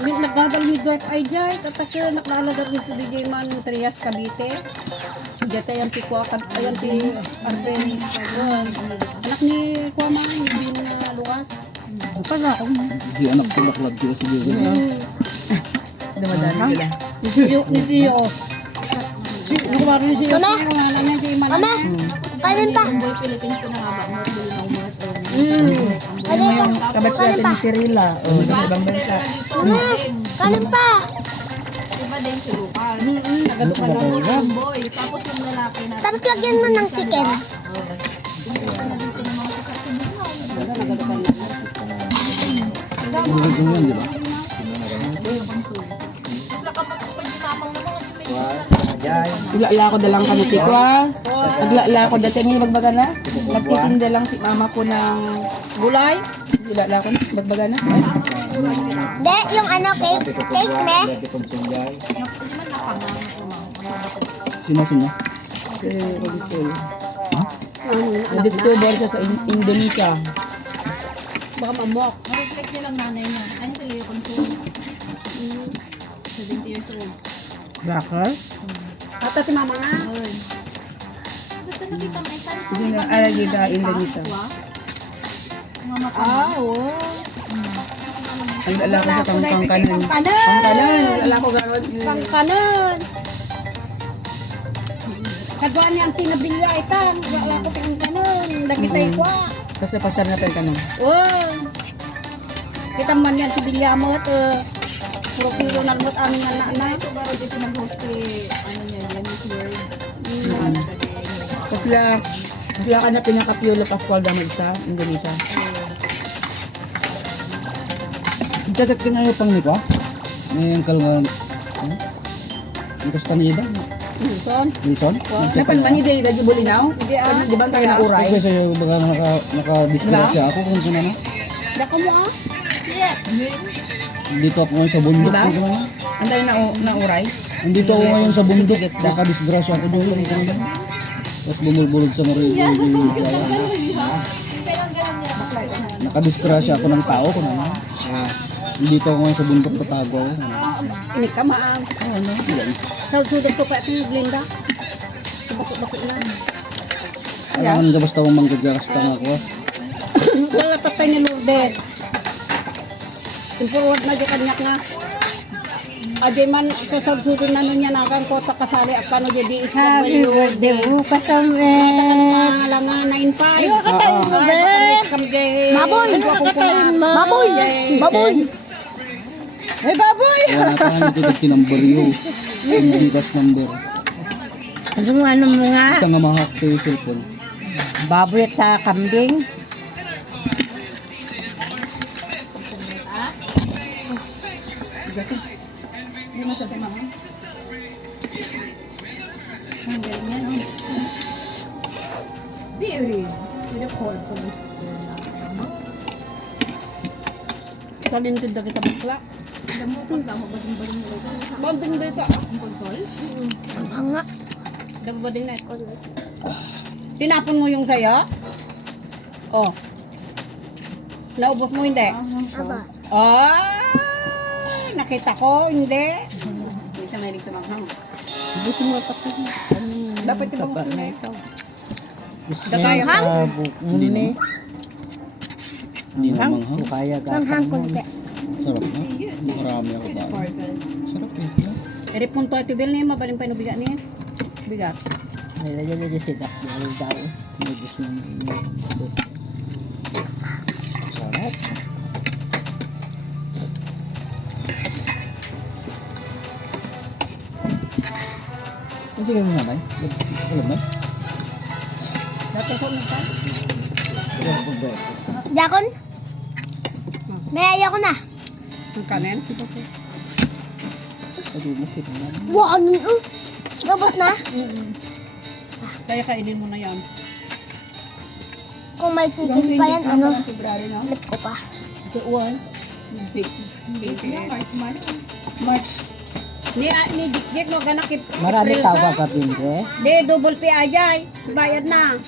Nagdadal ni Dwight ay jay. Tatake naklalagar ni DJ Man Trias Cavite. Dito yung piko akad. Ayan ti Arben. Anak ni Kuama. Ni Bin Lucas. Si anak ko bakla dito si Diego. Dumadaan sila. Ni Siyo. Nakuha rin si Siyo. Mama, kanin pa. Kanin pa. Kabatch natin ni Cirilla. O, sa ibang bansa. Mama, kanin pa. Tapos lagyan mo ng chicken. Dito yun, di ba? Naglala ko dalang kami si Kwa. Naglala ko dati ngayon magbaga na. Nagtitinda lang si mama ko ng gulay. Naglala ko magbaga na. De, yung ano, cake. Cake, me. Sino? Na-discover siya sa Indonesia. Baka mamok. Bakal? Ata si mama nga. Hindi na alagi ka Indonesia. Oo. Naglala ko sa Pangkanan. Pangkanan. Pangkanan. Naglala ko gano'n. Pangkanan. Kagawaan niya ang tinabilya itang. Wala ko pangkanan. Nakitay ko. Kasi pasar na Pangkanan. Oh. Kita man yan si Bilya mo at puro kilo na lumot ang anak. Kasla ka na pinaka-Piolo Pascual damag sa Indonesia. Dagat ka ngayon pang niko. May angkal nga. Ang Castaneda. Wilson. Wilson. Napan man hindi da Jubulinaw. Di ba tayo na uray? Kasi sa'yo baga naka-disgrasya ako kung sino na. Daka mo ah. Dito ako ngayon sa bundok. Diba? Kung ano. Anday na uray. Andito ako ngayon sa bundok. Naka-disgrasya ako doon. Tapos bumulbulog sa marigo. Naka-disgrasya ako ng tao kung ano. Dito ako ngayon sa bundok patago ako. Ini ka maang. Ano? Sa sudot ko pa ito Glinda. Bakit na. Alangan ka basta mong manggagasta nga ako. Wala patay ni Lourdes. Impurwad na di kanyak nga. Adi man sa subsudo na nun yan akan ko sa kasali at kano di isa Happy birthday mo, kasamet. alam na 9-5. Ayaw katayin mo, be. Baboy! Katayin mo. Baboy! Baboy! May baboy. Wala pa nga nagtitag number yun. Yung bigas number. Ano mo nga? Ito nga mahak ko yung cellphone. Baboy at sa kambing. Kalintid na kita bakla. Banding dito. Ang hanga. Dagbading na ito. Tinapon mo yung sayo? Oh. Naubos mo hindi? Aba. Ay, nakita ko, hindi. Hindi siya mahilig sa manghang. Gusto mo tapos. Dapat ito mo na ito. Gusto Dagay niya ang Hindi na. Hindi na Hang? manghang. Kaya Manghang gasang mo. konti. Sarap na. Marami ako ba? Sarap eh. Eri punto ito bil niya, mabaling pa yung bigat niya. Bigat. Nilagyan niya sidak. Dahil daw. May gusto niya. Sarap. Kasi kayo mga nanay? Alam na? Dapat ko nagpa. Jakon? May ayaw ko na. Ang kanin. Nadumukit na. Wow, Labas na? Kaya kainin mo na yan. Kung may chicken pa yan, ano? February na. Lip ko pa. Ito, one. March. Ni Dikdik no ganak Marami tawag ka bindre. Di double pay ajay. Bayad na.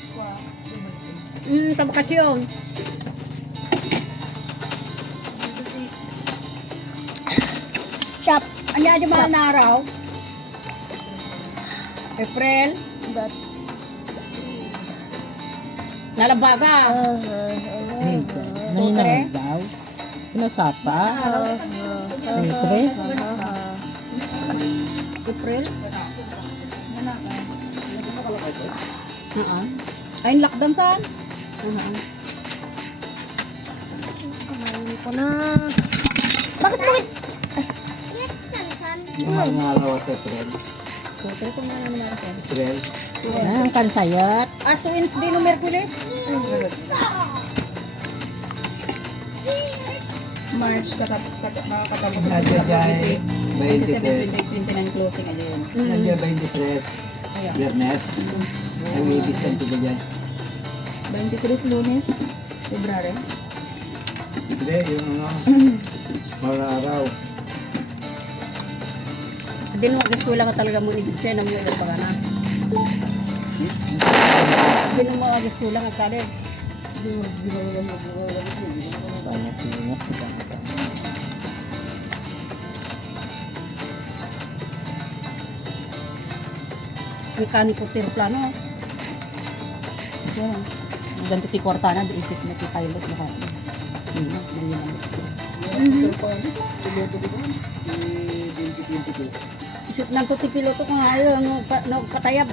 Tabakasyon. Shop. Anya aja mahal na araw. April. But, Nalabaga. Nanginang daw. Pinasapa. Siyempre. April. Ayun, lockdown saan? kumain ko na. Bakit mo? Yung mga ngalaw at April. Hotel ko na naman natin. April. Ang kansayat. As Wednesday no Merkulis? March, kakatapos Nagyayay, 27, 28, 29 closing again. nagyay 23. Biyernes. Ay may bisan ko ba dyan? 23 Lunes, February. Hindi, yung ano, mga araw. Hindi mo mag-eskwela ka talaga mo i-design mo yung pagana. Hindi mo mag-eskwela ka kada. Mekaniko tiro plano. Yan. Ganito ti kwarta na, di isip na ti pilot na ka. Shoot lang to ti piloto ko nga yun, patayab.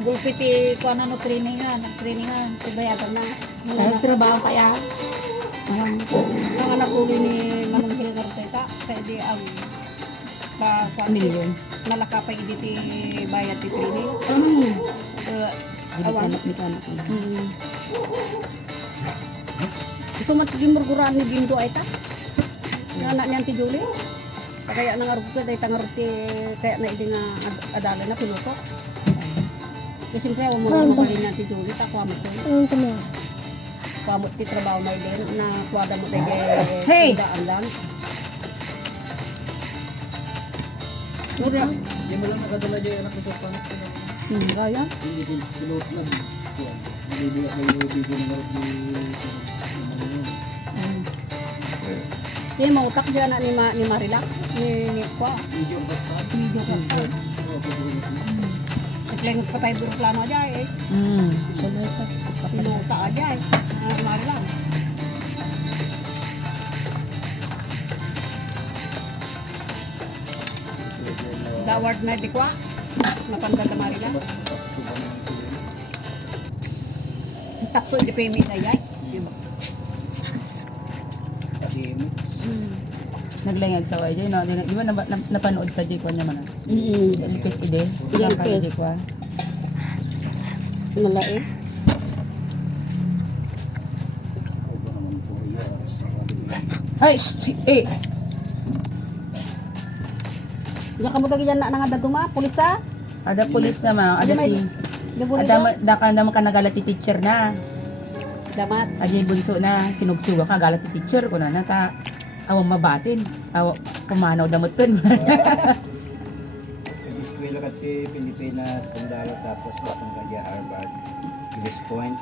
Gulpi ti kuha na no trainingan, tibayagan na. Nagtrabaho kaya. Ang anak ulo ni Manong Hilgarteta, kaya di ang Milyon. malakapay di ti bayad ti training. Awan. Anak ni kanak. Gusto matigimurguraan ni Gindo ay ta? Yung anak niyan ti Julie? Kaya nang arug ka, dahil tangarog ti, kaya na hindi nga adala na piloto. Kasi siyempre, mo mahalin na ti Julie, takuha mo ko. Ang tumiya. Kuha mo ti trabaho may din, na kuwada mo tayo Hey! daan lang. Nura, Hindi mo lang nakadala dyan anak ko sa panas ko. kaya? Hindi ko pilot lang. Hindi ko na Hindi, mautak dyan na ni Marilac, ni Kwa. video ba pa? Video ka pa. Naglang pa tayo burong plano dyan eh. Sabay pa. Piluta ka dyan. Marilac. Daward na di kwa. Napanda na marila. Tapos di payment na yan. Naglangag sa way no. Di ba napanood ta di ko naman. Lipis ide. Yan, Kaya pes. di ko. Malaki. Ay, eh. Yang kamu tadi na nga daduma, pulisa. Ada pulis naman, ada may- ting. Gabon Ada naman ka nagalati teacher na. Damat. Adi bunso na sinugsuga ka galati teacher ko na nata awang mabatin. Aw pumanaw damuton. Eskwela ka ti Pilipinas, Sundalo, tapos batong ka diya Harvard, West Point.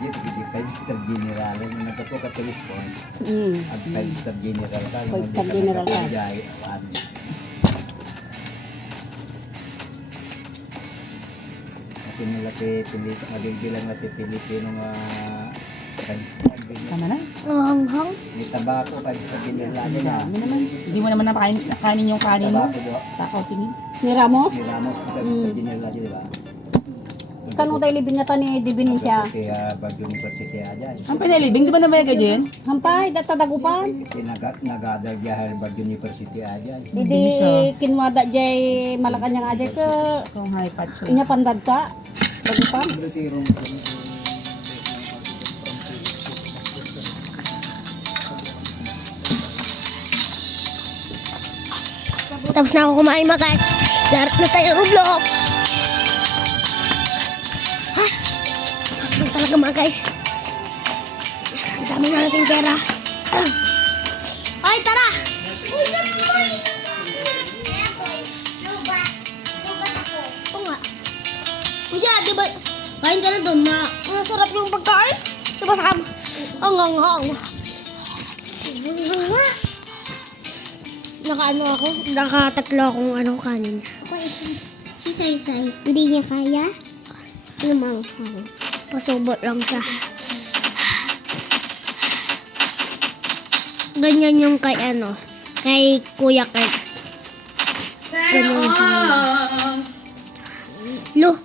Dito gidi 5-star general, nung nagkapo ka ti West Point, at 5-star general ka. 5-star general ka. Kasi nila ti Pilipinas, nga ti Pilipino nga 5-star general. Tama na. Hanghang. May tabako 5-star general na. Dami naman. Hindi mo naman kanin yung kanin mo. Tabako do. Takaw tingin. Ni Ramos. Si Ramos 5-star general di ba? Kanong tayo libin niya ni Divinin siya. Kaya Baguio University aja. Ang pinalibing, di ba naman ka dyan? Hampay, dat sa dagupan. Nagadal diya Harvard University aja. Hindi kinwada jay Malacanang aja ke Kung high patch. inya pandad ka. Dagupan. Tapos na ako kumain mga guys. Laro na tayo Roblox. Ha? Ano talaga mga guys? Ang dami na nating pera. Ay, tara! Oo nga. Kuya, di ba? Kain ka na doon na. Masarap yung pagkain. Di ba sakam? Ang nga. Nakaano ako? Nakatatlo akong anong kanin. Si Say-Say, hindi niya kaya. Lumang Pasubot lang siya. Ganyan yung kay ano, kay Kuya Kurt. Ganyan yung Lo.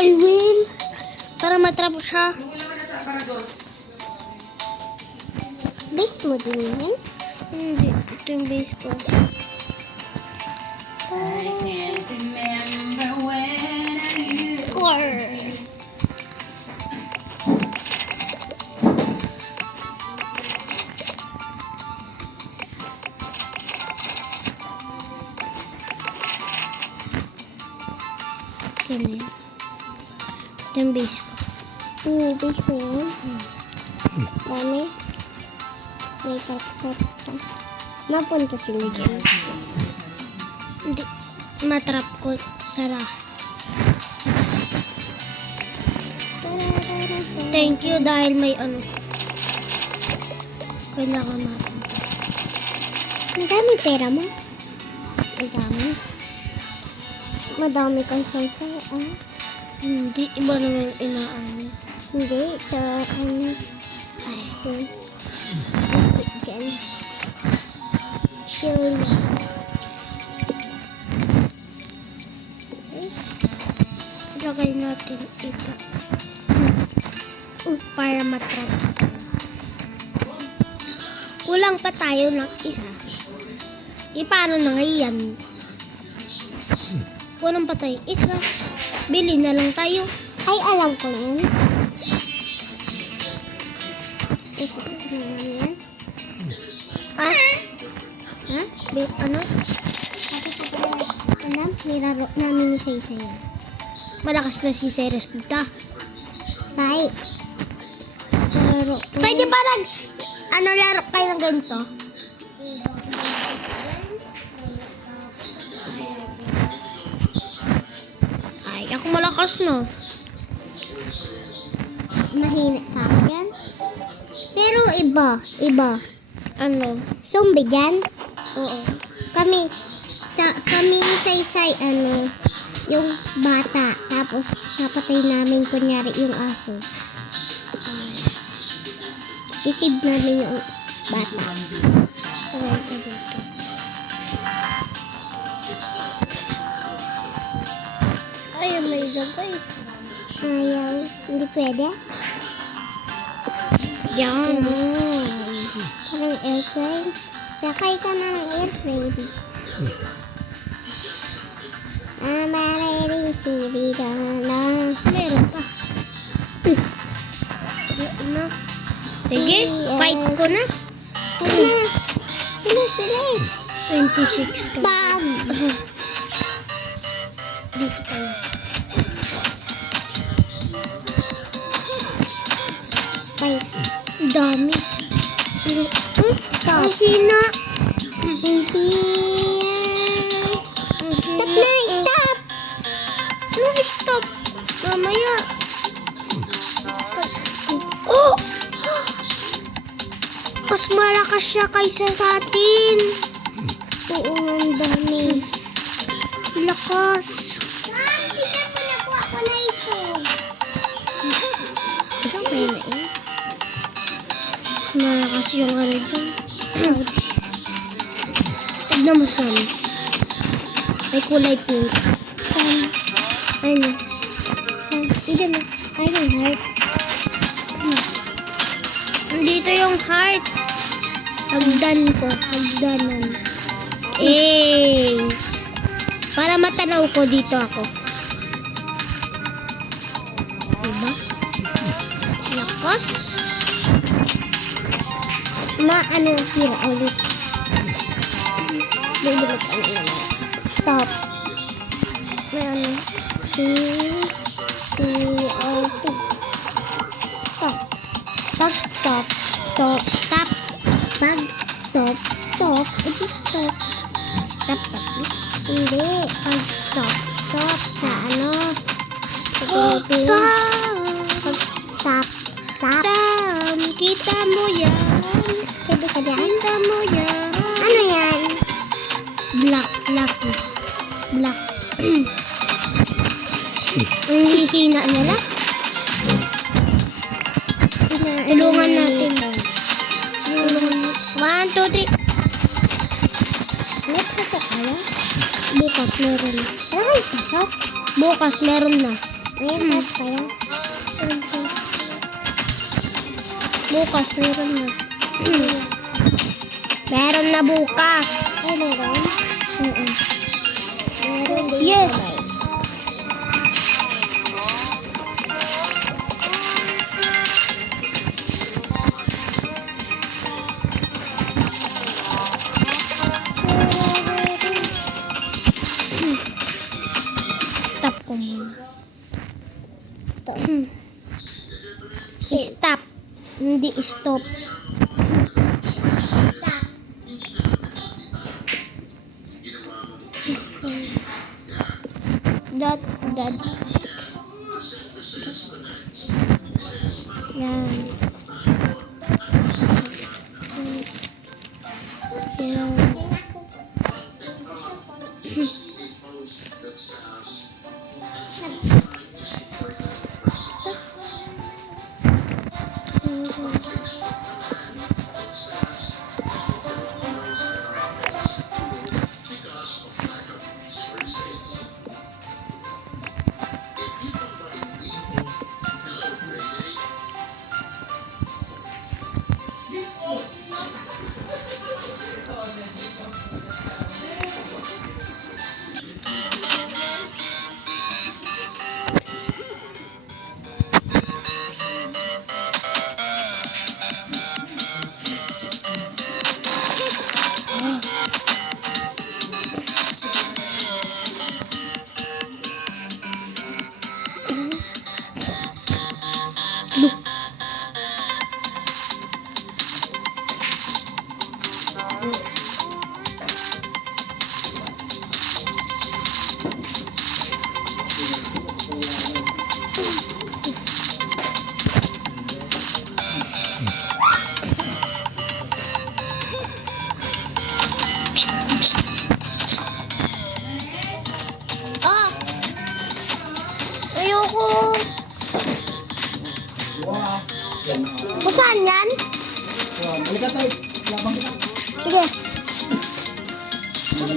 I will. Para matrap siya. base mo din yan. Hindi. Ito yung base ko. Or. Ganyan. Ito yung base ko. Base mo yan. Dami. May tatap. Mapunta sila dyan. Hindi. Matrap ko. Sara. Thank you dahil may ano. Kailangan natin. Ang dami pera mo. Ang dami. Madami kang Say-Say, ah. Hindi. Iba naman inaano. Hindi, sa ano. Ay, doon. Diyan. Sure. Ilagay natin ito. Para matrap sila. Kulang pa tayo ng isa. Paano na ngayon? Kulang pa tayo isa. Bili na lang tayo. Ay, alam ko yan. Ito naman yan. Ha? Ha? Ano? Alam, nilaro namin ni Say-Say yan. Malakas na si Ceres dito. Say. Laro ko. Say, di ba laro kayo ng ganito? Ay, ako malakas no. Mahina pa ako yan. Pero iba. Ano? Zombie dyan. Oo. Kami ni Say-Say, ano, yung bata. Tapos, napatay namin kunyari yung aso. Isib namin yung bata. Ayan ko dito. Ay, may lagay. Ayaw. Hindi pwede. Yan. Parang airplane. Sakay ka na ng airplane. Amarere sibidana. Meron pa. Ano? Sige, fight ko na. Sige na. Bilis, bilis. 26 ka. Bag. Dito tayo. Fight. Dami. Stop. Ang hina. Hindi. Stop na, stop. Ano stop? Mamaya. Oh! Mas malakas siya kaysa sa atin. Oo, ang dami. Lakas. Tingnan mo, nakuha ko na ito. Ito kaya na eh. Malakas yung ano dyan. Tignan mo, Sam. May kulay pink. Saan? Ano? Saan? Ito na. Ay, yung heart. Nandito yung heart. Hagdan ko. Hagdanan. Eh. Para matanaw ko dito ako. Diba? Lakas. Ano sira ulit. Bibalik ano naman. Stop. May ano. C-O-P. Stop. Pag stop. Stop. Stop. Pag stop. Stop. Ito stop. Stop kasi. Hindi. Pag stop. Stop. Sa ano. Sa Oh, Philippines. Sam. Pag stop. Stop. Sam, kita mo yan. Pwede ka dyan? Kita mo yan. Ano yan? Black. Black. Ang hihina nila. Tulungan natin. 1, 2, 3. Net kasi kaya? Bukas meron na. Ay, pasok. Bukas meron na. Ayun, pas kaya? Bukas meron na. Meron na bukas. Ay, meron? Meron din. Yes. Stop ko muna. Stop. Stop. Hindi stop. That's that. Yan. Yan. Ah! Ayoko. Kung saan yan? Balikan tayo. Labang kita. Sige. Ano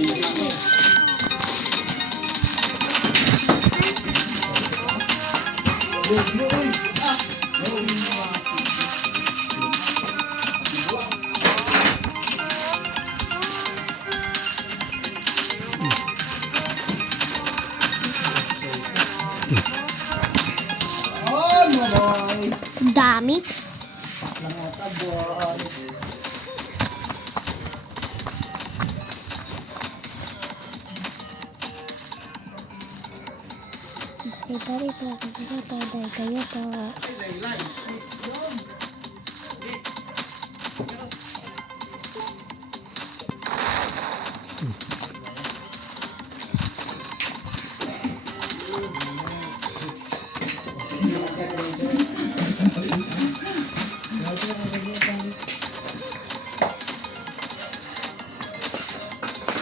boy? Dami. Langata boy. Dari kayo to.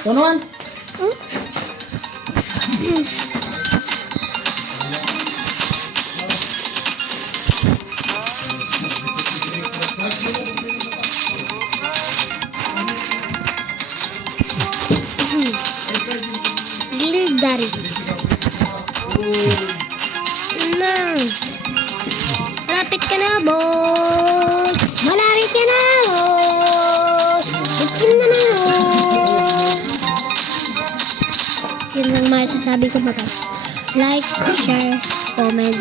Tunuan. Gildari. Na. Malapit ka na, boss. Malapit ka na, boss. Bikin na na, boss. Yun lang masasabi ko, matas. Like, share, comment,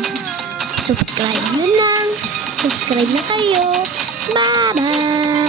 subscribe. Yun lang. Subscribe na kayo. Bye-bye.